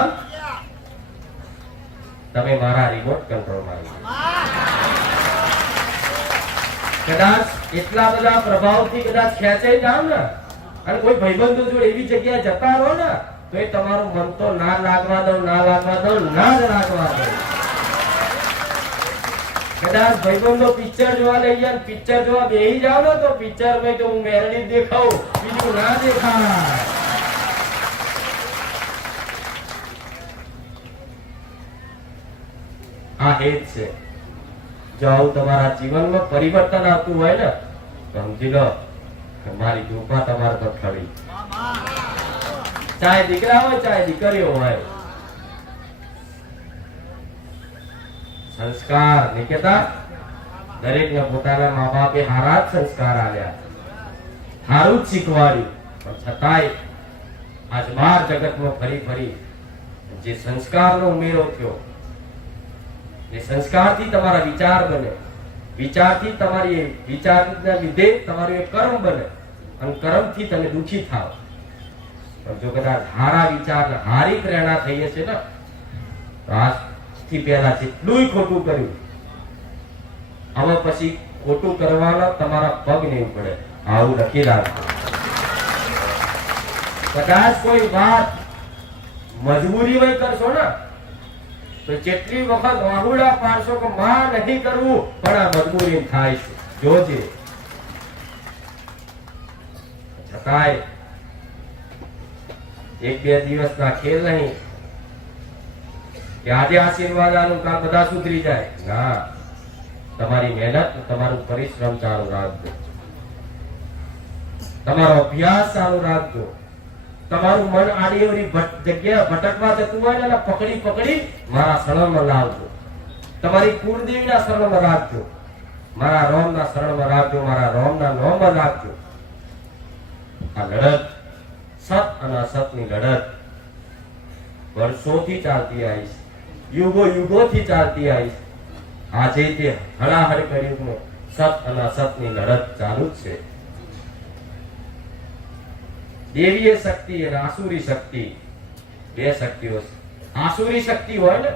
તમે મારા રિમોટ કંટ્રોલ માં. કદાચ એટલા બધા પ્રભાવથી કદાચ ખેંચાઈ જાવ ને અને કોઈ ભાઈબંધો જોડે એવી જગ્યાએ જતા રહો ને તો એ તમારું મન તો ના લાગવા દો, ના લાગવા દો, ના જ લાગવા દો. કદાચ ભાઈબંધો પિક્ચર જોવા લઈ જાય, પિક્ચર જોવા બેહી જાવ ને તો પિક્ચર માં તો હું મેરડી દેખાઉં, બીજું ના દેખાય. આ હેત છે. જો આવું તમારા જીવનમાં પરિવર્તન આવતું હોય ને તો સમજી લો કે મારી કૃપા તમારા પર ખરી. ચાહે દીકરા હોય ચાહે દીકરીઓ હોય. સંસ્કાર નહીં કેતા દરેકને પોતાના મા બાપે હારા જ સંસ્કાર આલ્યા, હારું જ શીખવાડ્યું, પણ છતાંય આજ બાર જગતમાં ફરી ફરી જે સંસ્કારનો ઉમેરો થયો, એ સંસ્કારથી તમારા વિચાર બને, વિચારથી તમારી વિચારના લીધે તમારું એક કર્મ બને, અને કર્મથી તમે દુઃખી થાવ. પણ જો કદાચ હારા વિચાર હારી પ્રેરણા થઈ છે ને તો આજથી પહેલા જેટલું ખોટું કર્યું હવે પછી ખોટું કરવાના તમારા પગ નહીં પડે, આવું લખી રાખજો. કદાચ કોઈ વાત મજબૂરી વય કરશો ને તો જેટલી વખત વાહુડા પાડશો કે માં નહીં કરવું પણ આ મજબૂરી થાય છે, જોજે. છતાંય એક બે દિવસના ખેલ નહીં કે આજે આશીર્વાદ આનું કામ બધા સુધરી જાય. ના, તમારી મહેનત, તમારું પરિશ્રમ ચાલુ રાખજો, તમારો અભ્યાસ ચાલુ રાખજો. તમારું મન આડી અવળી જગ્યા ભટકવા જતું હોય ને પકડી પકડી મારા શરણમાં લાવજો. તમારી કુળદેવીના શરણમાં રાખજો, મારા રોમના શરણમાં રાખજો, મારા રોમના નોમમાં રાખજો. આ લડત સત અને અસતની લડત વર્ષોથી ચાલતી આવી છે, યુગો યુગોથી ચાલતી આવી છે. આજે તે હળાહળ કર્યું સત અને અસતની લડત ચાલુ જ છે. દેવીય શક્તિ અને આસુરી શક્તિ બે શક્તિઓ છે. આસુરી શક્તિ હોય ને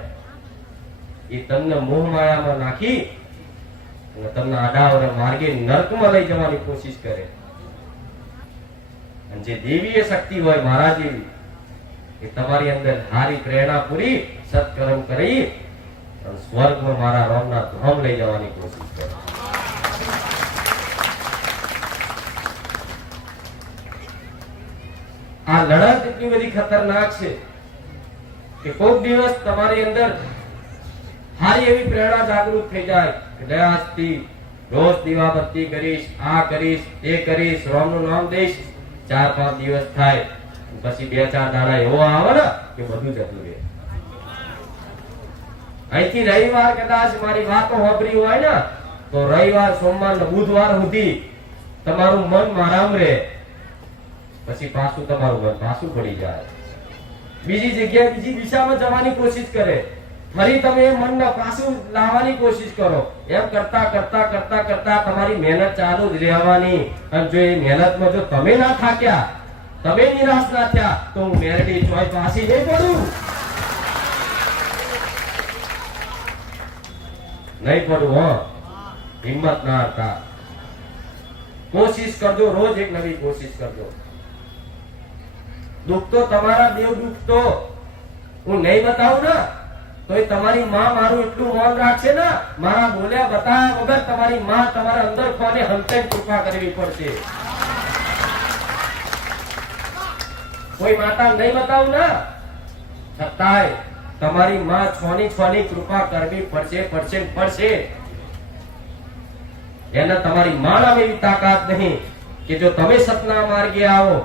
એ તમને મોહ માયામાં નાખી અને તમને આડાવડા માર્ગે નરકમાં લઈ જવાની કોશિશ કરે. અને જે દેવીય શક્તિ હોય મારા જેવી એ તમારી અંદર હારી પ્રેરણા પૂરી સત્કર્મ કરી અને સ્વર્ગમાં મારા રોમના ધામ લઈ જવાની કોશિશ કરે. આ લડત એટલી બધી ખતરનાક છે કે કોઈક દિવસ તમારી અંદર હારી એવી પ્રેરણા જાગૃત થઈ જાય કે દયાથી રોજ દીવાબત્તી કરીશ, આ કરીશ, તે કરીશ, રોમનું નામ દઈશ. 4-5 દિવસ થાય પછી 2-4 દાડા એવો આવે ને કે બધું જતું રહે. અહીંથી રવિવાર કદાચ મારી વાતો સાંભળી હોય ને તો રવિવાર, સોમવાર ને બુધવાર સુધી તમારું મન મારામ રહે, પછી પાછું તમારું મન પાછું પડી જાય, બીજી જગ્યાએ બીજી દિશામાં જવાની કોશિશ કરે. ફરી તમે એ મનને પાછું લાવવાની કોશિશ કરો. એમ કરતા કરતા કરતા કરતા તમારી મહેનત ચાલુ જ રહેવાની. અને જો એ મહેનતમાં જો તમે ના થાક્યા, તમે નિરાશ ના થયા તો હું મેરડી ચોય પાછી નહીં પડું, નહીં પડું. હો, હિંમત ના હતા. કોશિશ કરજો, રોજ એક નવી કોશિશ કરજો. દુઃખ તો તમારા દેવ દુઃખ તો હું નહીં બતાવું ને તો એ તમારી માં મારું એટલું મૌન રાખશે ને, મારા બોલ્યા બતાવ્યા વગર તમારી માં તમારા અંદર કોને હંતે કૃપા કરવી પડશે. કોઈ માતા નહીં બતાવું ને છતાંય તમારી માં છોની કૃપા કરવી પડશે પડશે પડશે. એને તમારી માં નામ એવી તાકાત નહીં કે જો તમે સતના માર્ગે આવો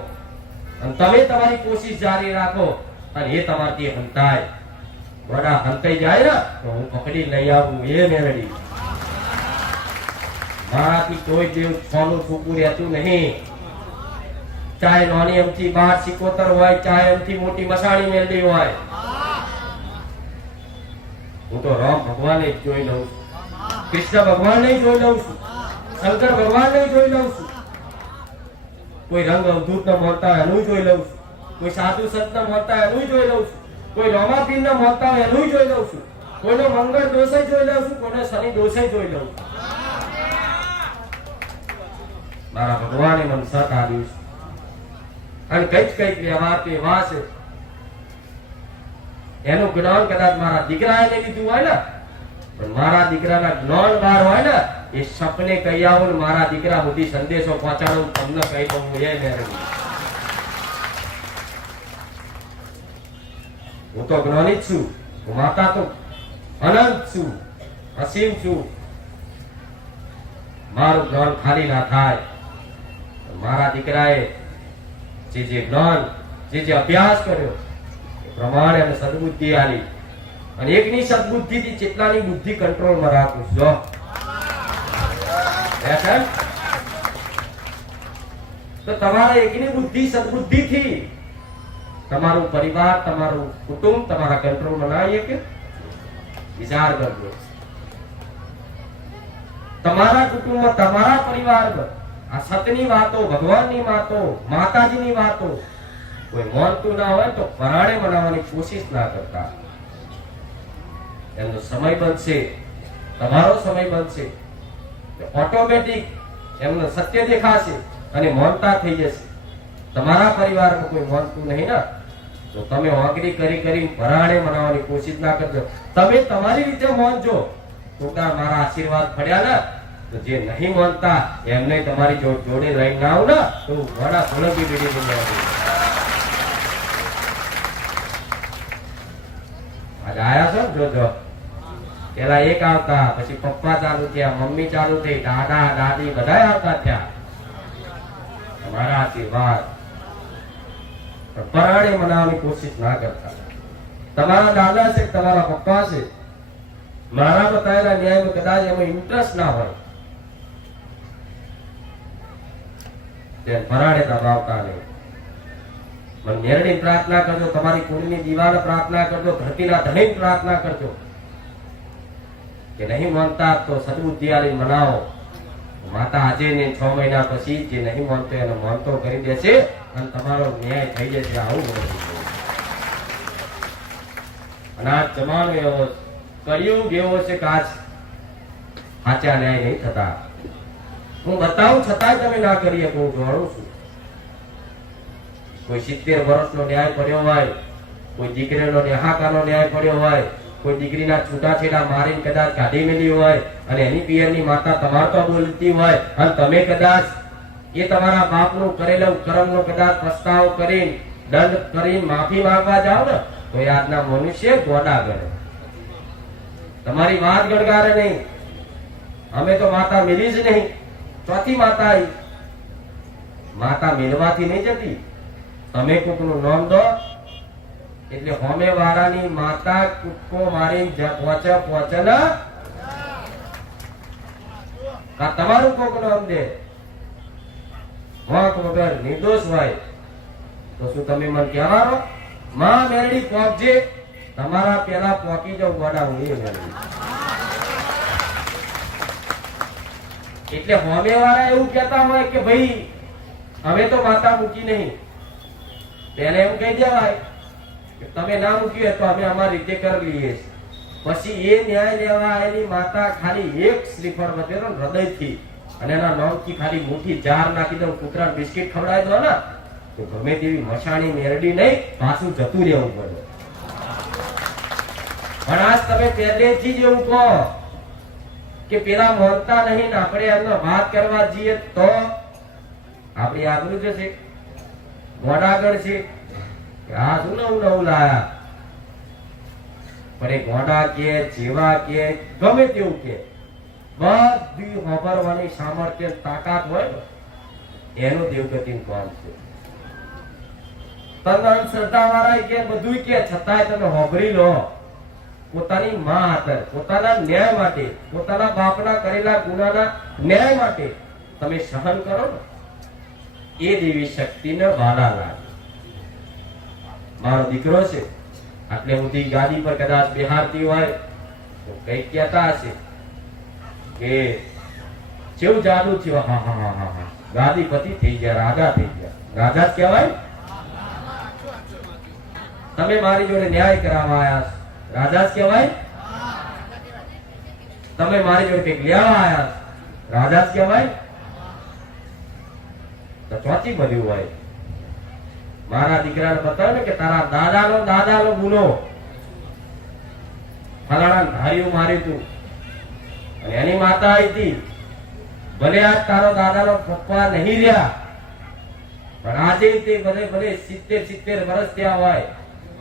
અને તમે તમારી કોશિશ જારી રાખો અને એ તમારથી હંતાય, વડા હંતાઈ જાય ને તો હું પકડી લઈ આવું એ મેળવી. મારાથી કોઈ દેવ છોનું છૂપું રહેતું નહીં. ચાહે નાની અમથી 12-75 હોય, ચાહે અમથી મોટી મસાણી મેળવી હોય. હું તો રામ ભગવાન જોઈ લઉં છું, કૃષ્ણ ભગવાન જોઈ લઉં છું, શંકર ભગવાન જોઈ લઉં છું. કોઈ રંગ અવધૂત ન મળતા હોય એનું જોઈ લઉં છું, કોઈ સાધુ સંત ન મળતા હોય એનું જોઈ લઉં છું, કોઈ રોમાપીર ન મળતા હોય એનું જોઈ લઉં છું, કોઈનો મંગળ દોષે જોઈ લઉં છું, કોઈનો શનિ દોષે જોઈ લઉં છું. મારા ભગવાને મને સત આપ્યું છે અને કઈક વ્યવહાર એવા છે એનું જ્ઞાન કદાચ મારા દીકરાએ લીધું હોય ને, પણ મારા દીકરાના જ્ઞાન બહાર હોય ને એ સપને કહી આવો ને મારા દીકરા સુધી સંદેશો પહોંચાડો, તમને કહી દઉં એ મેળવી. હું તો જ્ઞાની જ છું, માતા તો અનંત છું, અસીમ છું. મારું જ્ઞાન ખાલી ના થાય. મારા દીકરાએ જે જ્ઞાન, જે અભ્યાસ કર્યો એ પ્રમાણે અમે સદબુદ્ધિ આલી, અને એકની સદબુદ્ધિથી ચેટલાની બુદ્ધિ કંટ્રોલમાં રાખું જો. તો તમારા એકની બુદ્ધિ સદબુદ્ધિથી તમારું પરિવાર, તમારું કુટુંબ તમારા કંટ્રોલમાં ના આવે કે વિચાર કરજો. તમારા કુટુંબમાં, તમારા પરિવારમાં આ સતની વાતો, ભગવાનની વાતો, માતાજીની વાતો કોઈ માનતું ના હોય તો પરાણે બનાવવાની કોશિશ ના કરતા. એમનો સમય બનશે, તમારો સમય બનશે, ઓટોમેટિક એમનો સત્ય દેખાશે અને મૌનતા થઈ જશે. તમારા પરિવારમાં કોઈ માનતું નહીં ને તો તમે વાંકડી કરી પરાણે બનાવવાની કોશિશ ના કરજો. તમે તમારી રીતે માનજો તો મારા આશીર્વાદ પડ્યા ને તો જે નહીં માનતા એમને તમારી જોડે લઈને ના આવ ને તો ઘણા સોલંકી બીડી આજે આયા છો જોજો. પેલા એક આવતા, પછી પપ્પા ચાલુ થયા, મમ્મી ચાલુ થઈ, દાદા દાદી બધા આવતા થયા. તમારા આશીર્વાદ પરાણે મનાવવાની કોશિશ ના કરતા. તમારા દાદા છે, તમારા પપ્પા છે, મારા બતાવેલા ન્યાયમાં કદાચ એમાં ઇન્ટરેસ્ટ ના હોય તે પરાણે દબાવતા નહીં. મેરડી પ્રાર્થના કરજો, તમારી કુળની દીવાને પ્રાર્થના કરજો, ધરતીના ધણીને પ્રાર્થના કરજો કે નહીં માનતા તો સદબુદ્ધિ આલી મનાવો. માતા આજે ને 6 મહિના પછી જે નહીં માનતો એને માનતો કરી દેશે અને તમારો ન્યાય થઈ જશે. આવું બોલું. અને આ જમાનો એવો, કળિયુગ એવો છે કે આજ સાચા ન્યાય નહીં થતા. હું બતાવું છતાંય તમે ના કરીએ હું જાણું છું. કોઈ 70 વર્ષનો ન્યાય પડ્યો હોય, કોઈ દીકરીનો નેહાકાનો ન્યાય પડ્યો હોય, કોઈ દીકરીના છૂટાછેડા મારીને કદાચ કાઢી મેલી હોય અને એની પિયરની માતા તમાર તો બોલતી હોય અને તમે કદાચ એ તમારા બાપનું કરેલું કર્મનો કદાચ પસ્તાવ કરીને દંડ કરીને માફી માંગવા જાઓ ને તો એ આજના મનુષ્ય ગોડા ગણે, તમારી વાત ગણગારે નહીં. અમે તો માતા મિલી જ નહીં. ચોથી માતા આવી. માતા મિલવાથી નહીં જતી. તમે કોકનું નામ દો એટલે હોમે વાળાની માતા કૂદકો મારી પહોંચે ના તમારું કોક નામ દે વાંક વગર નિર્દોષ હોય તો શું તમે મને કહેવાનો માં મેરડી પહોંચજે, તમારા પેલા પહોંચી જાવ ગોડા હું એ મેરડી. એટલે હોમે વાળા એવું કહેતા હોય કે ભાઈ અમે તો માતા મૂકી નહીં, તેને એમ કહી દેવાય તમે ના મૂક્યું તો અમે અમારી રીતે કરી લઈએ. પછી એ ન્યાય લેવા આવેલી માતા ખાલી એક શ્રીફળ વધેલો હૃદયથી અને એના નામથી ખાલી મુઠ્ઠી જાર નાખી દો, કૂતરાને બિસ્કિટ ખવડાવી દો ને તો ગમે તેવી મશાણી મેરડી નહીં, પાછું જતું રહેવું પડે. પણ આજ તમે પહેલેથી જ એવું કહો કે પેલા માનતા નહીં, આપણે એમનો વાત કરવા જઈએ તો આપણી આબરૂ જશે, ગોડાગઢ છે. આ શું નવું લાયા? પણ એ ગોડા કે જેવા કે ગમે તેવું કે બધી વાપરવાની સામર્થ્ય તાકાત હોય એનો દેવગતિનું કામ છે. તન શ્રદ્ધા વાળા કે બધું કે છતાંય તમે હોભરી લો. પોતાની માં આતર, પોતાના ન્યાય માટે, પોતાના બાપના કરેલા ગુનાના ન્યાય માટે તમે સહન કરો ને એ દેવી શક્તિને વાલા લાગે. મારો દીકરો છે આટલે સુધી ગાદી પર કદાચ બિહારતી હોય તો કઈક કહેતા હશે કે કેવું જાદુ થયું, હા હા હા હા હા ગાદીપતિ થઈ ગયા, રાજા થઈ ગયા. રાજા જ કહેવાય. તમે મારી જોડે ન્યાય કરાવવા આવ્યા, રાજા જ કહેવાય. તમે મારી જોડે કઈક લેવા આવ્યા, રાજા જ કહેવાય. તો ચોથી બધું હોય. મારા દીકરાને બતાવ્યું ને કે તારા દાદાનો ગુનો ફલાણા ધાર્યું માર્યું તું અને એની માતા આવી હતી. ભલે આજ તારો દાદાનો પપ્પા નહીં રહ્યા પણ આજે તે ભલે 70 વર્ષ ત્યાં હોય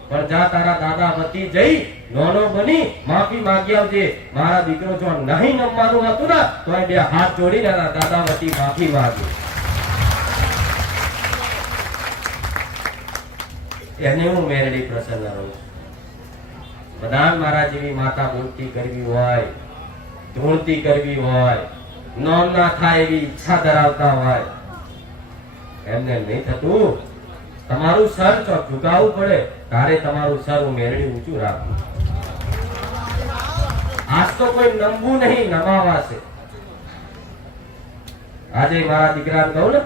પણ જા તારા દાદા વતી જઈ નોનો બની માફી માંગી આવજે. મારા દીકરો જો નહીં નમવાનું હતું ને તો બે હાથ જોડીને દાદા વતી માફી માંગે. એને હું મેરડી પ્રસન્ન રહું છું. બધાને મારા જેવી માતા બોલતી કરવી હોય, ધૂણતી કરવી હોય, નોમ ના થાય એવી ઈચ્છા ધરાવતા હોય, એમને નહીં થતું. તમારું સર ચોક ઝુકાવવું પડે તારે તમારું સર હું મેરડી ઊંચું રાખવું. આજ તો કોઈ નમવું નહીં, નમાવા છે. આજે મારા દીકરાને કહું ને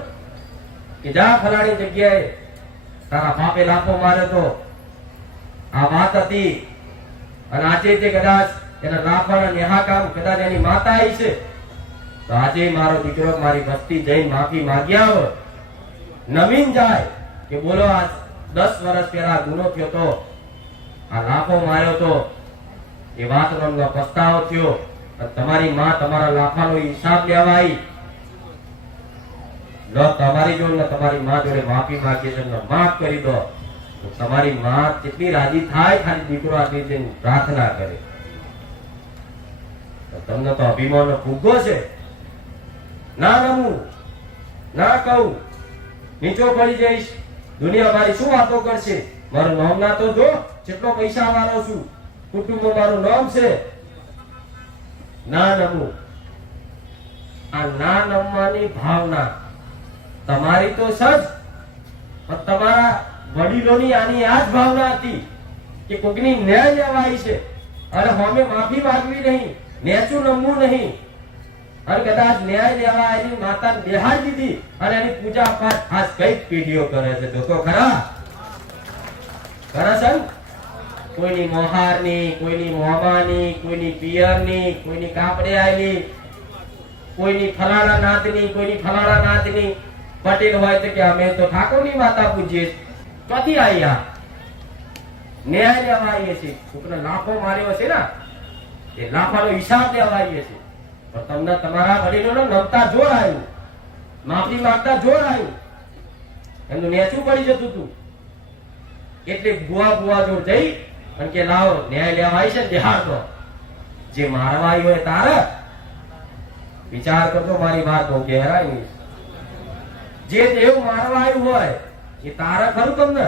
કે જા ફલાણી જગ્યાએ તારા બાપે લાફો માર્યો તો આ વાત હતી, અને આજે તે કદાચ એના લાફાના નેહાકામ કદાચ એની માતા આવી છે, તો આજે મારો દીકરો મારી વસ્તી જઈને માફી માંગ્યા આવે, નવીન જાય કે બોલો આ 10 વર્ષ પહેલા ગુનો થયો તો, આ લાફો માર્યો તો, એ વાતનો પસ્તાવો થયો, તમારી માં તમારા લાફાનો હિસાબ લેવા આવી, લો તમારી જોડે તમારી માં જોડે માફી માંગીએ છે, માફ કરી દો. તો તમારી માં કેટલી રાજી થાય ખાલી દીકરો આપી જઈને પ્રાર્થના કરે. તમને તો અભિમાનનો ફુગ્ગો છે. ના નમું, ના કહું, નીચો પડી જઈશ, દુનિયા મારી શું વાતો કરશે, મારું નામ ના તો જો કેટલો પૈસા વાળો છું, કુટુંબ મારું નામ છે. ના નમું. આ ના નમવાની ભાવના તમારી તો સજ, પણ તમારા વડીલોની આની આ જ ભાવના હતી કે કોકની ન્યાય લેવાય છે અને હોમે માફી માંગવી નહીં, નેચું નમવું નહીં, અને કદાચ ન્યાય લેવા એની માતા બેહાડી દીધી અને એની પૂજા પાઠ આજ કઈ પેઢીઓ કરે છે. તો ખરા ખરા છે. કોઈની મોહારની, કોઈની મોમાની, કોઈની પિયરની, કોઈની કાપડે આવેલી, કોઈની ફલાણા નાતની, કોઈની ફલાણા નાતની. પટેલ હોય તો કે અમે તો ઠાકોરની માતા પૂજીએ. ચોથી આયા ન્યાય લેવા આવીએ છીએ. કોકને લાફો માર્યો છે ને એ લાફાનો હિસાબ લેવા આવીએ છીએ, પણ તમને તમારા વડીલોનો નમતા જોર આવ્યું, માફી માંગતા જોર આવ્યું, એમનું નેચું પડી જતું હતું. એટલે બુઆ જોડ જઈ અને કે લાવો ન્યાય લેવા આવી છે, દેહાડ દો. જે મારવા આવી હોય તારે વિચાર કરતો, મારી વાત બહુ ગહેરાઈ. જે દેવ મારવા આવ્યું હોય એ તારા ખરું. તમને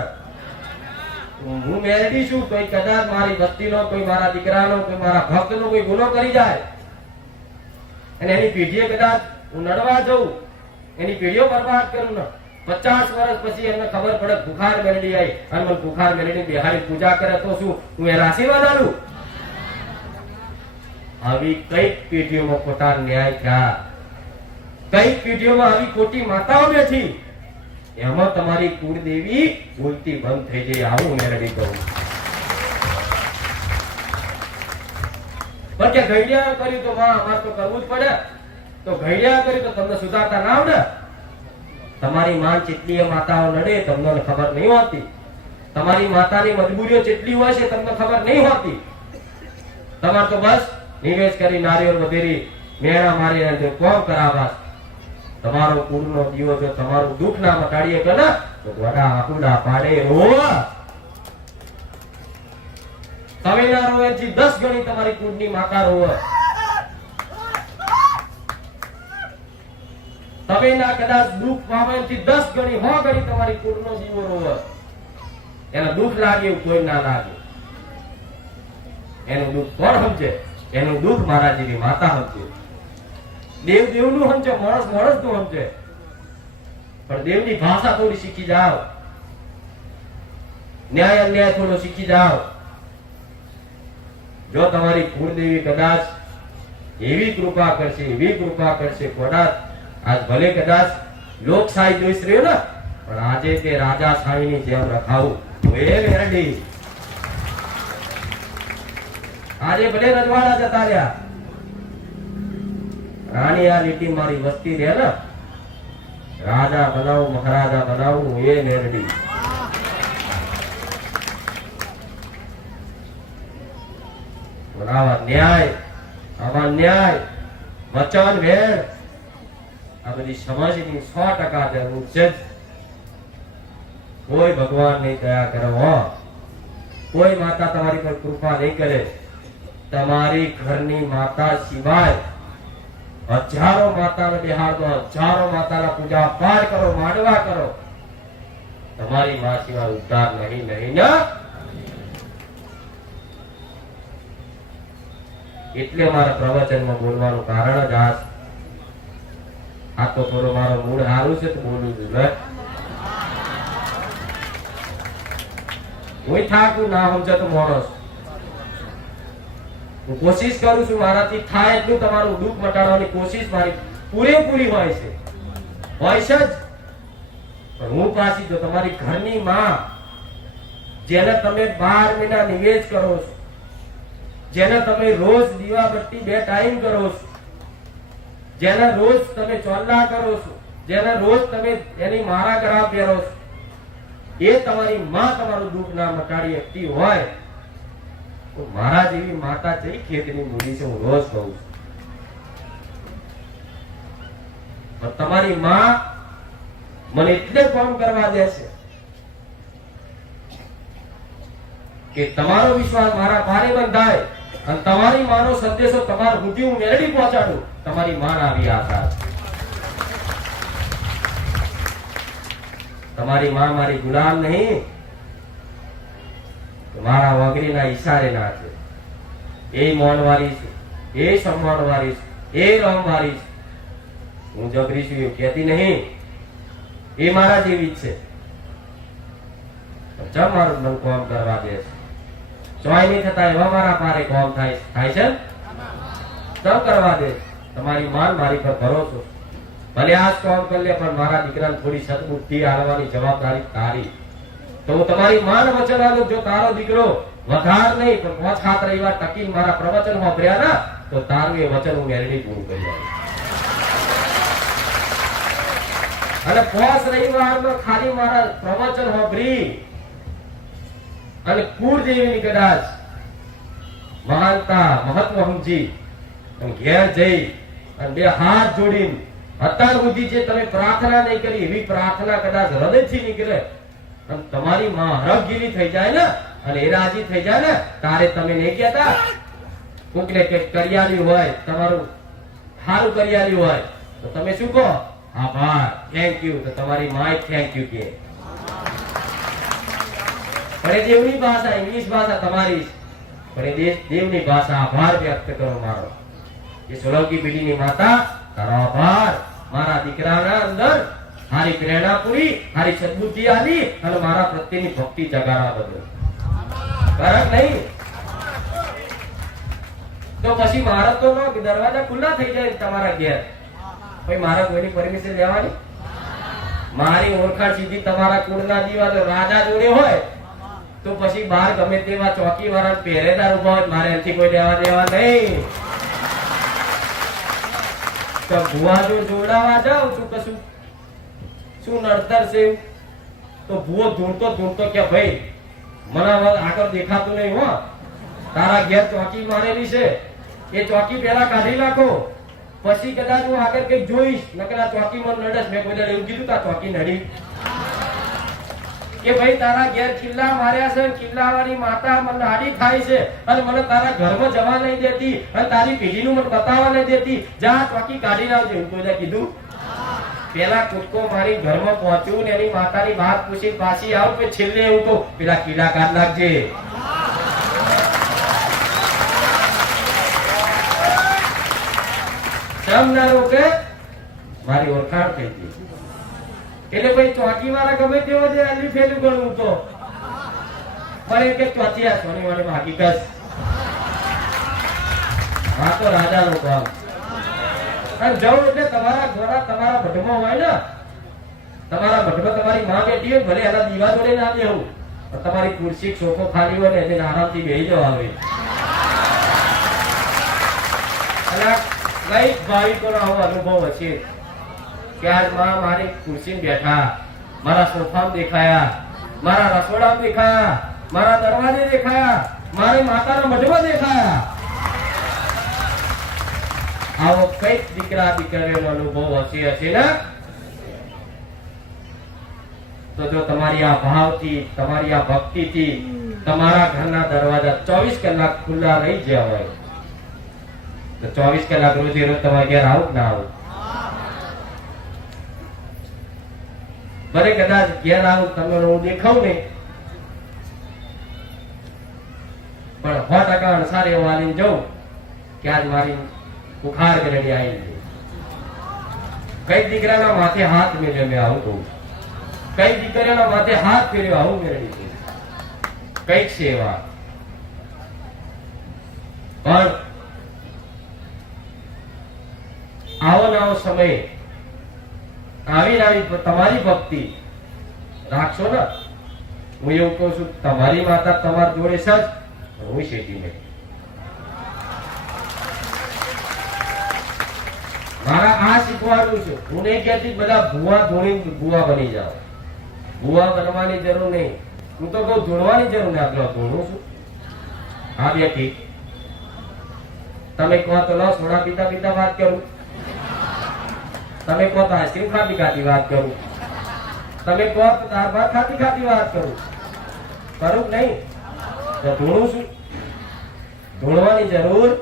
હું મેરડી છું, કોઈ કદાચ મારી વસ્તીનો, કોઈ મારા દીકરાનો, કોઈ મારા ભક્તનો કોઈ ગુનો કરી જાય અને એની પેઢીએ કદાચ હું નડવા જઉં, એની પેઢીઓ બરબાદ કરું ને 50 વર્ષ પછી એમને ખબર પડે ભૂખાર મેરડી આવી અને મને ભૂખાર મેરડી બિહારી પૂજા કરે તો શું હું એના આશીર્વાદ આલું? આવી કઈક પેઢીઓમાં ખોટા ન્યાય થયા, કઈક પેઢીઓમાં આવી ખોટી માતાઓ બેઠી, એમાં તમારી કુળદેવી બોલતી બંધ થઈ જાય. આવું મેરડી કહું. પણ કે ઘડિયા કર્યું તો માં અમારે તો કરવું જ પડે, તો ઘડિયા કર્યું તો તમને સુધારતા ના આવડે. તમારી માં જેટલી માતાઓ નડે તમને ખબર નહીં હોતી, તમારી માતાની મજબૂરીઓ જેટલી હોય છે તમને ખબર નહીં હોતી. તમારે તો બસ નિવેશ કરી નારિયેળ વધેરી મેણા મારી કોમ કરાવવા. તમારો કુળનો દીવો જો તમારું દુઃખ ના મટાડીએ કે ને તો વડા આકુડા પાડે રોવા. તમે ના રોવે 10 ગણી તમારી કુળની માતા રોવે. તમે ના કદાચ દુઃખ પામે 10 ગણી 100 ગણી તમારી કુળનો દીવો રોવે. એનો દુઃખ લાગે એવું કોઈ ના લાગે. એનું દુઃખ કોણ સમજે? એનું દુઃખ મારા જેવી માતા સમજે. દેવ દેવનું સમજે, માણસ માણસનું સમજે. પણ દેવની ભાષા થોડી શીખી જાઓ, ન્યાય અન્યાય થોડો શીખી જાઓ. જો તમારી કુળદેવી કદાચ એવી કૃપા કરશે, એવી કૃપા કરશે, કદાચ આજ ભલે કદાચ લોકશાહી જોઈશ રહ્યો ને, પણ આજે તે રાજાશાહીની જેમ રખાવું. એ મેરડી આજે ભલે રજવાડા જતા રહ્યા, રાણી આ લીટી મારી વસ્તી રહે ને, રાજા બનાવું, મહારાજા બનાવું. એ મેરડી આવા ન્યાય, આવા ન્યાય, વચન વેણ, આ બધી સમજની 100% જરૂર છે. કોઈ ભગવાન ની દયા કરો કોઈ માતા તમારી પર કૃપા નહીં કરે. તમારી ઘરની માતા સિવાય હજારો માતાને બિહાડો, હજારો માતાના પૂજા પાઠ કરો, માંડવા કરો, તમારી માં સિવાય ઉદ્ધાર નહીં. નહીં ને? એટલે મારા પ્રવચનમાં બોલવાનું કારણ જ આ તો થોડો મારો મૂડ સારું છે તો બોલું છું. હું થાકું ના સમજે તો માણસ. હું કોશિશ કરું છું મારાથી થાય એટલું તમારું દુઃખ મટાડવાની કોશિશ મારી પૂરેપૂરી હોય છે જ. પણ હું પાછી જો તમારી ઘરની માં, જેને તમે 12 મહિના નિવેદ કરો છો, જેને તમે રોજ દીવાબત્તી 2 ટાઈમ કરો છો, જેને રોજ તમે ચોલ્લા કરો છો, જેને રોજ તમે એની માળા કરાવ પહેરો છો, એ તમારી માં તમારું દુઃખ ના મટાડી શકતી હોય તો મારા જેવી માતા કઈ ખેતની મૂડી છે, હું રોજ કહું છું. પણ તમારી માં મને એટલે કામ કરવા દે છે કે તમારો વિશ્વાસ મારા ભારે બંધાય અને તમારી માનો સંદેશો તમારા સુધી હું મેળવી પહોંચાડું. તમારી માન આવી આશા. તમારી માં મારી ગુલામ નહીં, મારા વગરીના ઈશારે ના છે. એ મોનવારી છે, એ સંભાળવારી છે, એ રમવારી છે. હું જબરી છું એવું કહેતી નહીં. એ મારા જેવી જ છે. જબ મારું મન કામ કરવા દે છે, ચોય નહીં થતા એવા મારા પારે કામ થાય છે. સબ કરવા દે. તમારી માન મારી પર ભરોસો. ભલે આજ કામ કરી લે પણ મારા દીકરાને થોડી સદબુદ્ધિ આલવાની જવાબદારી તારી. તો હું તમારી માન વચન આલું, જો તારો દીકરો વધાર નહીં પણ 5 ખાતર એવા ટકી મારા પ્રવચન વાપર્યા ના તો તારું એ વચન હું મેળવી પૂરું કરી આવીશ. અને 5 રવિવારમાં ખાલી મારા પ્રવચન વાપરી અને કુળદેવીની કદાચ મહાનતા મહત્વ સમજી અને ઘેર જઈ અને 2 હાથ જોડીને અત્યાર સુધી જે તમે પ્રાર્થના નહીં કરી એવી પ્રાર્થના કદાચ હૃદયથી નીકળે અને તમારી માં હરખગીરી થઈ જાય ને અને એ રાજી થઈ જાય ને તારે તમે નહીં કહેતા કોકને કે કરિયાલી હોય, તમારું સારું કરિયાલી હોય તો તમે શું કહો? આભાર, થેન્ક યુ. તો તમારી માં થેન્ક યુ કે. પણ એ દેવની ભાષા, ઇંગ્લિશ ભાષા તમારી, પણ એ દેવની ભાષા આભાર વ્યક્ત કરો મારો. એ સોલંકી પેઢીની માતા તારો આભાર. મારા દીકરાના અંદર મારી પ્રેરણા પૂરી, મારી સદબુદ્ધિ આવી અને મારા પ્રત્યેની ભક્તિ જગાડવા બદલ. બરાબર નહીં? તો પછી મારા તો દરવાજા ખુલ્લા થઈ જાય તમારા ઘેર. ભાઈ મારા કોઈની પરમિશન લેવાની? મારી ઓળખાણ સીધી તમારા કુળના દીવા તો રાજા જોડે હોય તો પછી બહાર ગમે તેવા ચોકી વાળા પહેરેદાર ઉભા હોય, મારે એથી કોઈ લેવા દેવા નહીં. તો ભુવા જો જોડાવા જાવ છું કશું શું નડતર છે તો ભુવો ધૂણતો કે ભાઈ મને આગળ દેખાતું નહીં હો, તારા ઘેર ચોકી મારેલી છે, એ ચોકી પેલા કાઢી નાખો પછી કદાચ હું આગળ કઈક જોઈશ. નકર આ ચોકી મને નડસ. મેં કોઈ એવું કીધું કે ચોકી નડી કે ભાઈ તારા ઘેર કિલ્લા માર્યા છે, કિલ્લા વાળી માતા મને હાડી થાય છે અને મને તારા ઘરમાં જવા નહીં દેતી અને તારી પેઢીનું મને બતાવવા નહીં દેતી, જા ચોકી કાઢી લાવજે. એવું કોઈ કીધું? પેલા કૂદકો મારી ઘરમાં પહોંચ્યું ને એની માતાની વાત પૂછી પાછી આવ કે છેલ્લે એવું તો પેલા કિલ્લા કાઢ નાખજે. મારી ઓળખાણ થઈ ગઈ. એટલે ભાઈ ચોકી વાળા ગમે તેવો છે અલી ફેલું ગણવું તો પણ એ કે ચોથિયા સોની વાળી હકીકત. હા તો રાજા નું કામ. અને જવું એટલે તમારા ઘોડા તમારા ભટમાં હોય ને, તમારા ભટમાં તમારી માં બેઠી હોય, ભલે એના દીવા જોડે ના દેવું પણ તમારી ખુરશી સોફો ખાલી હોય ને એને આરામથી બેસી જવા આવે. કઈક ભાવિકોનો આવો અનુભવ હશે કે આજ માં મારી ખુરશી બેઠા, મારા સોફામાં દેખાયા, મારા રસોડામાં દેખાયા, મારા દરવાજે દેખાયા, મારી માતાના મઢમાં દેખાયા. આવો કઈક દીકરા દીકરીઓનો અનુભવ હશે ને. તો જો તમારી આ ભાવથી, તમારી આ ભક્તિથી તમારા ઘરના દરવાજા 24 કલાક ખુલ્લા રહી ગયા હોય તો 24 કલાક રોજે રોજ તમારે ઘેર આવું ના આવું? ભલે કદાચ ઘેર આવું તમે હું દેખાવ નહીં, પણ 100% અણસાર એવો આવીને જવું કે આજ મારી બુખાર ગરડી આવી ગઈ. કઈ દીકરાના માથે હાથ મેળ્યો મેં આવું કહું, કઈ દીકરીઓના માથે હાથ ફેર્યો આવું મેળવી, કઈક સેવા. પણ આવો નવો સમય આવી તમારી ભક્તિ રાખશો ને. હું એવું કહું છું, તમારી માતા તમારી જોડે સજ, હું શેઠી નહીં. મારા આ શીખવાડું છું. હું નહીં કહેતી બધા ભૂવા ધોણી ભૂવા બની જાઓ. ભૂવા બનવાની જરૂર નહીં. હું તો કહું ધોળવાની જરૂર નહીં. આપણે ધોળું છું. હા બેઠી તમે કહો તો લો સોડા પીતા પીતા વાત કરું, તમે કહો તો આઈસ્ક્રીમ ખાતી ખાતી વાત કરું, તમે કહો તો દાળ ભાત ખાતી ખાતી વાત કરું નહીં? તો ધોળું છું. ધોળવાની જરૂર.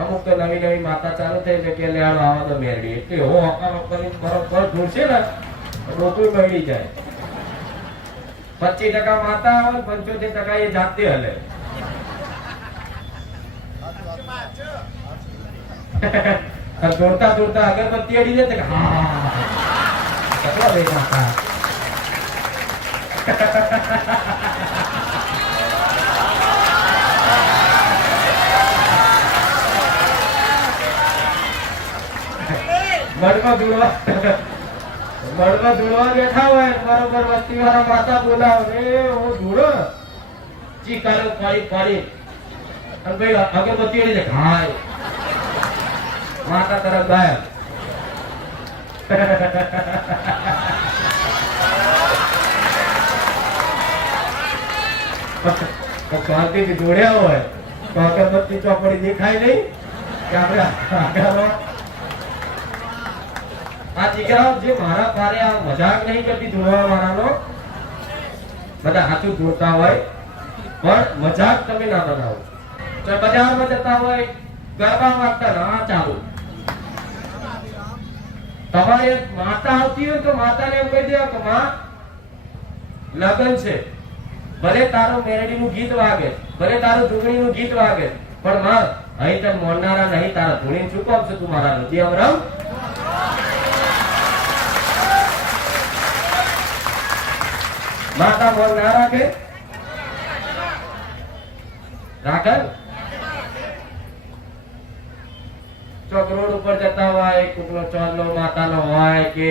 અમુક તો નવી નવી માતા ચાલુ થઈ છે કે લેવાનો આવા તો મેરડી એટલે હો હકારો કરી બરોબર ધૂળશે ને ડોકું બળી જાય. 25% માતા આવે, 75% એ જાતે હલે. દોડતા દોડતા અગરબત્તી અડી જાય તો હા કેટલા બે માતા. મળમાં ધૂળવા બેઠા હોય બરોબર વસ્તી વાળા માતા બોલાવે હું ધૂળો ચીકારો પાડી પાડી અને ભાઈ અગરબત્તી અડી જાય હાય માતા તરફ ગાયબ. શાંતિથી જોડ્યા હોય તો અગરબત્તી ચોપડી દેખાય નહીં કે આપણે આ દીકરાઓ જે મારા પારે આ મજાક નહીં કરતી ધોળવા વાળાનો. બધા હાથું ધોળતા હોય પણ મજાક તમે ના બનાવો. બજારમાં જતા હોય ગરબા વાગતા ના ચાલુ. તમારે માતા આવતી હોય તો માતાને એમ કહી દેવા કે માં લગન છે, ભલે તારું મેરડીનું ગીત વાગે, ભલે તારું ડુંગળીનું ગીત વાગે, પણ માં અહીં તને મોડનારા નહીં, તારા ધૂણી શું કામ છે? તું મારા નથી અમરાવ. માતા મોડ ના રાખે? રાખે? ચોક રોડ ઉપર જતા હોય, કોકનો ચોરલો માતાનો હોય કે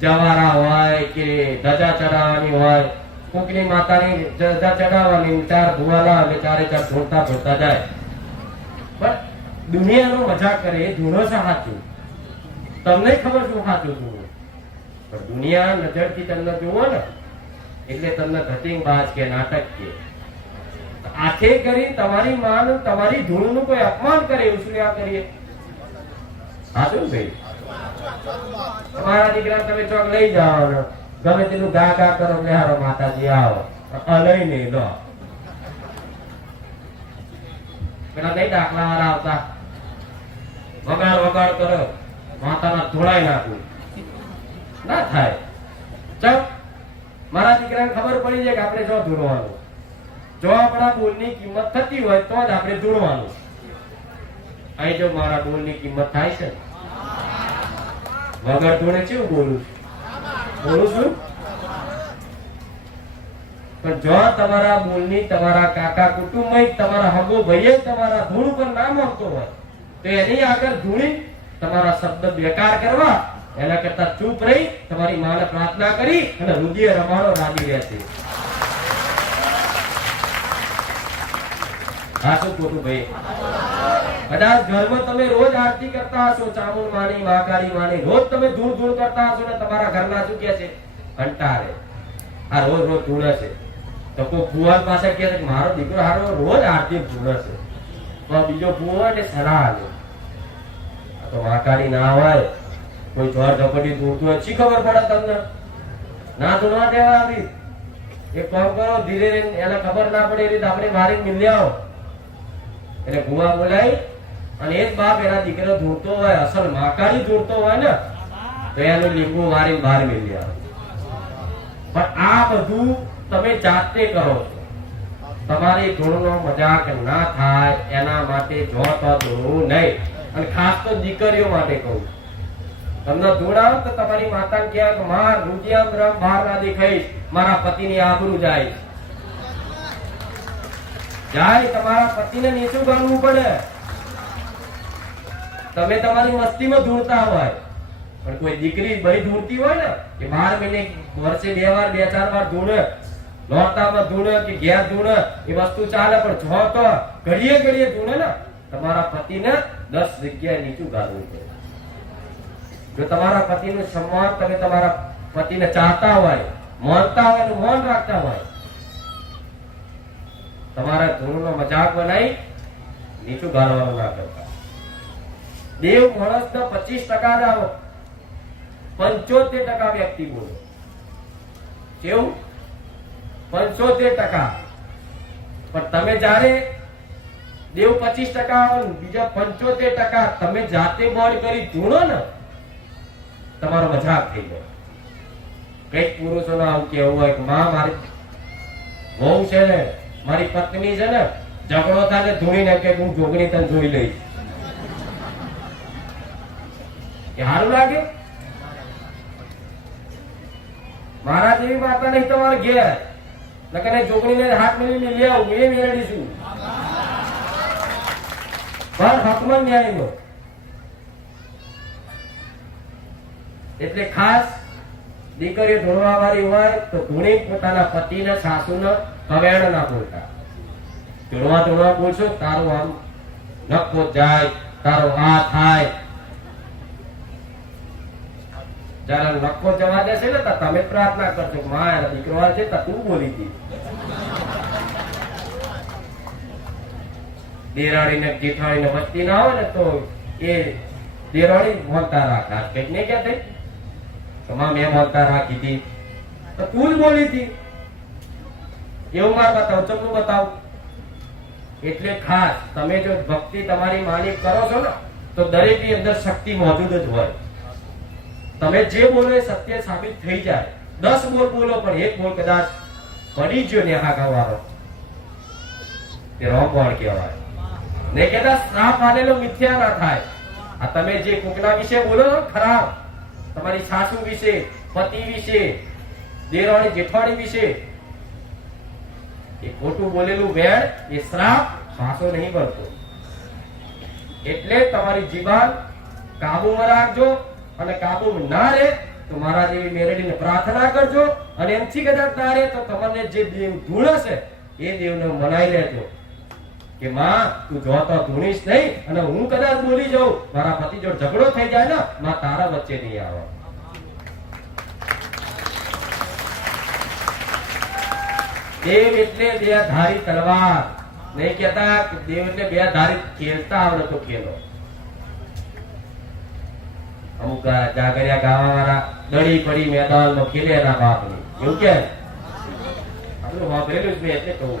જવારા હોય કે ધજા ચડાવવાની હોય, કોકની માતાની ધજા ચડાવવાની, 4 ધુવાલા એટલે 4 ધોળતા ધોળતા જાય. પણ દુનિયાનો મજાક કરે એ ધૂણો છે સાચું. તમને ખબર શું સાચું ધૂણો, પણ દુનિયા નજરથી તમને જુઓ ને એટલે તમને ધતિંગ બાજ કે નાટક કે આખે કરી તમારી માન તમારી ધૂળનું કોઈ અપમાન કરે એવું શું કરીએ? સાચું ભાઈ. તમારા દીકરા તમે ચોક લઈ જાઓ, ગમે તેનું ગા ગા કરો, હારો માતાજી આવો લઈ નહીં લો. પેલા નહીં દાખલા વાળા આવતા વગાડ વગાડ કરો, માતાના ધોળાઈ નાખવું ના થાય. ચલ મારા દીકરાને ખબર પડી જાય કે આપણે જો ધૂળવાનું, જો આપણા બોલની કિંમત થતી હોય તો જ આપણે ધૂળવાનું. અહીં જો મારા બોલની કિંમત થાય છે, વગર ધૂળે કેવું બોલું છું? પણ જો તમારા બોલની તમારા કાકા કુટુંબ તમારા હગો ભાઈ તમારા ધૂળ ઉપર ના માંગતો હોય તો એની આગળ ધૂળી તમારા શબ્દ બેકાર કરવા એના કરતા ચૂપ રહી તમારી માને પ્રાર્થના કરી અને રુધિર રમાડો રાજી રહેશે. હા શું ખોટું ભાઈ? કદાચ ઘરમાં તમે રોજ આરતી કરતા હશો, ચામુંડ માની મહાકાળી માની રોજ તમે ધૂળ ધૂળ કરતા હશો ને તમારા ઘરના શું કે છે? કંટાળે, આ રોજ રોજ ધૂળ છે. તો કોઈ ભુવા પાસે કે મારો દીકરો હારો રોજ આરતી ધૂળ છે, તો બીજો ભુવા ને સલાહ લે તો મહાકાળી ના હોય, કોઈ જોર ઝપટી ધૂળતું હોય, શી ખબર પડે તમને? ના ધૂળવા દેવા આવી એક કામ કરો, ધીરે ધીરે એને ખબર ના પડે એ રીતે આપણે મારી મિલી આવો. એટલે ભુવા બોલાય અને એ જ બાપ એના દીકરો ધૂળતો હોય, અસલ માકાડી ધૂળતો હોય ને, તો એનું લીંબુ મારી બહાર મિલી આવે. પણ આ બધું તમે જાતે કરો છો. તમારી ધૂળનો મજાક ના થાય એના માટે જો તો ધૂળવું નહીં. અને ખાસ તો દીકરીઓ માટે કહું, તમને ધૂળ આવે તો તમારી માતાને કહે કે માં રૂપિયા રમ બહાર ના દેખાઈશ, મારા પતિની આબરૂ જાય. તમારા પતિને નીચું ગણવું પડે. તમે તમારી મસ્તીમાં ધૂળતા હોય, પણ કોઈ દીકરી ભાઈ ધૂળતી હોય ને કે 12 મહિને વર્ષે 2 વાર 2-4 વાર ધૂળે, નોરતામાં ધૂળે કે ઘેર ધૂળે, એ વસ્તુ ચાલે. પણ જો તો ઘડીએ ઘડીએ ધૂળે ને, તમારા પતિને 10 જગ્યાએ નીચું ગાળવું પડે. જો તમારા પતિનું સન્માન, તમે તમારા પતિને ચાહતા હોય, માનતા હોય, મૌન રાખતા હોય, તમારા ધૂળનો મજાક બનાવી નીચું ગાળવાનું ના કરતા. દેવ માણસનો 25% જ આવો, 75% વ્યક્તિ બોલો. કેવું? 75%. પણ તમે જ્યારે દેવ 25% આવો, બીજા 75% તમે જાતે બોર્ડ કરી ધૂણો ને, તમારો મજાક થઈ જાય. કઈક પુરુષોને આવું કેવું હોય કે માં મારી વહુ છે ને, મારી પત્ની છે ને, ઝઘડો થાય ધૂણી નાખે, હું જોગણી તને જોઈ લઈશ. એ સારું લાગે? મારા જેવી માતા નહીં તમારે ઘેર, નકર જોગણીને હાથ મેળવીને લઈ આવું, એ મેળવીશું. પણ હકમન ન્યાયનો. એટલે ખાસ દીકરીઓ ધૂણવા વાળી હોય તો ધૂણી પોતાના પતિને, સાસુને કવેણ ના બોલતા. ધૂણવા બોલશો તારું આમ નખો જાય, તારો આ થાય. જયારે નખો જવા દેશે ને તમે પ્રાર્થના કરશો, માં એના દીકરો છે તું બોલી હતી. દેરાણી ને જેઠાણી ને વસ્તી ના હોય ને તો એ દેરાણી મોલતા રાખા, કઈક નહીં કે થઈ મેં મોલતા રાખી હતી તો તું જ બોલી હતી. એવું મારે બતાવ, ચમનું બતાવ. એટલે ખાસ તમે જો ભક્તિ તમારી માની કરો છો ને, તો દરેક ની અંદર શક્તિ મોજૂદ જ હોય. તમે જે બોલો એ સત્ય સાબિત થઈ જાય. 10 બોલ બોલો, પણ એક બોલ કદાચ પડી ગયો ને હાકા વાળો, તે રોંગ બોલ કહેવાય. ને કદાચ શ્રાપ આલેલો મિથ્યા ના થાય. આ તમે જે કોકના વિશે બોલો છો ખરાબ, તમારી સાસુ વિશે, પતિ વિશે, દેરાણી જેઠાણી વિશે, એ ખોટું બોલેલું વેણ એ શ્રાપ પાછો નહીં બનતો. એટલે તમારી જીભાન કાબુમાં રાખજો. અને કાબુ ના રહે તો મારા જેવી મેરડીને પ્રાર્થના કરજો. અને એમથી કદાચ ના રહે તો તમને જે દેવ ધૂણે છે એ દેવને મનાઈ લેજો કે માં તું જો તો ધૂણીશ નહીં, અને હું કદાચ બોલી જાઉં, મારા પતિ જો ઝઘડો થઈ જાય ને, માં તારા વચ્ચે નહીં આવે. દેવ એટલે 2 ધારી તલવાર. નહીં કેતા દેવ એટલે 2 ધારી ખેલતા આવડે તો ખેલો. અમુક જાગરિયા ગાવા વાળા દડી પડી મેદાનમાં ખેલે એના બાપની, એવું કે આપણું વાપરેલું જ મેં એટલે કહું.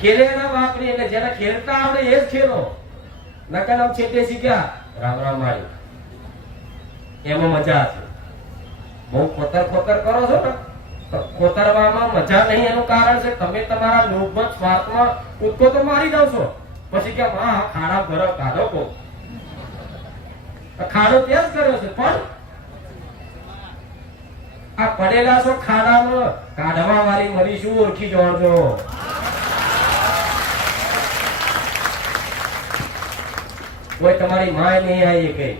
ખેલે એના બાપની, એટલે જેને ખેલતા આવડે એ જ ખેલો. નકર આમ છેટે શીખ્યા રામ રામ મારી, એમાં મજા છે. બહુ ખોતર ખોતર કરો છો ને, ખોતરવામાં મજા નહીં. એનું કારણ છે તમે તમારા લોભમાં, સ્વાર્થમાં કૂદકો તો મારી જાવ છો. પછી કે માં ખાડા ભરો કાઢો કો, ખાડો ત્યાં જ કર્યો છે. પણ આ પડેલા છો ખાડામાં કાઢવા વાળી મળી શું ઓળખી જોડજો. કોઈ તમારી માય નહીં આવી કઈ.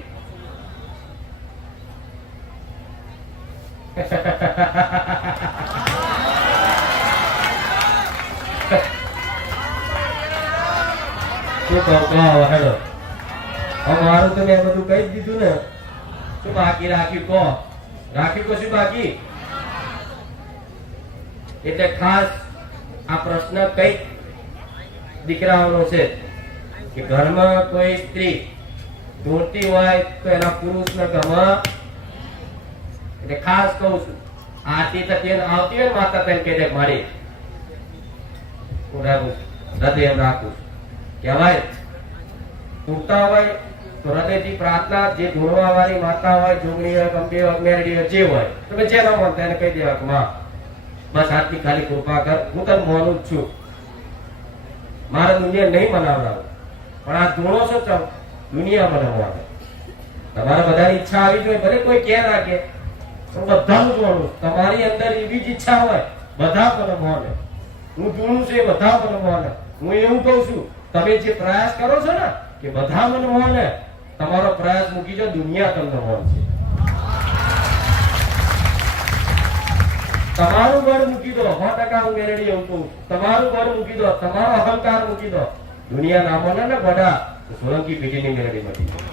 શું કહો હેડો, મારું તો મેં બધું કહી દીધું ને. શું બાકી રાખ્યું કહો? રાખ્યું તો શું બાકી? એટલે ખાસ આ પ્રશ્ન કઈક દીકરાઓનો છે કે ઘરમાં કોઈ સ્ત્રી ધોતી હોય તો એના પુરુષને ગમે. એટલે ખાસ કહું છું આરતી તો તેન આવતી હોય ને માતા તેમ કહી દે મારી હું હૃદય એમ રાખું કહેવાય ઉઠતા હોય તો હૃદયથી પ્રાર્થના જે ધૂણવા વાળી માતા હોય જોગણી હોય કંપી હોય મેરડી હોય જે હોય તમે જે ના માનતા એને કહી દેવા કે માં બસ આજની ખાલી કૃપા કર હું તને માનું જ છું મારા દુનિયા નહીં મનાવડાવું પણ આ ધૂણો છો ચાલ દુનિયા મનાવવા તમારે બધાની ઈચ્છા આવી જોઈએ ભલે કોઈ કે ના કે બધાનું જોવાનું તમારી અંદર એવી જ ઈચ્છા હોય બધા મને માને હું જોણું છું એ બધા મને માને હું એવું કહું છું તમે જે પ્રયાસ કરો છો ને કે બધા મને માને તમારો પ્રયાસ મૂકી જો દુનિયા તમને માનશે તમારું બળ મૂકી દો 100% હું મેરેડી એવું કહું તમારું બળ મૂકી દો તમારો અહંકાર મૂકી દો દુનિયા ના માને ને બધા સોલંકી પેઢીની મેરેડી મટી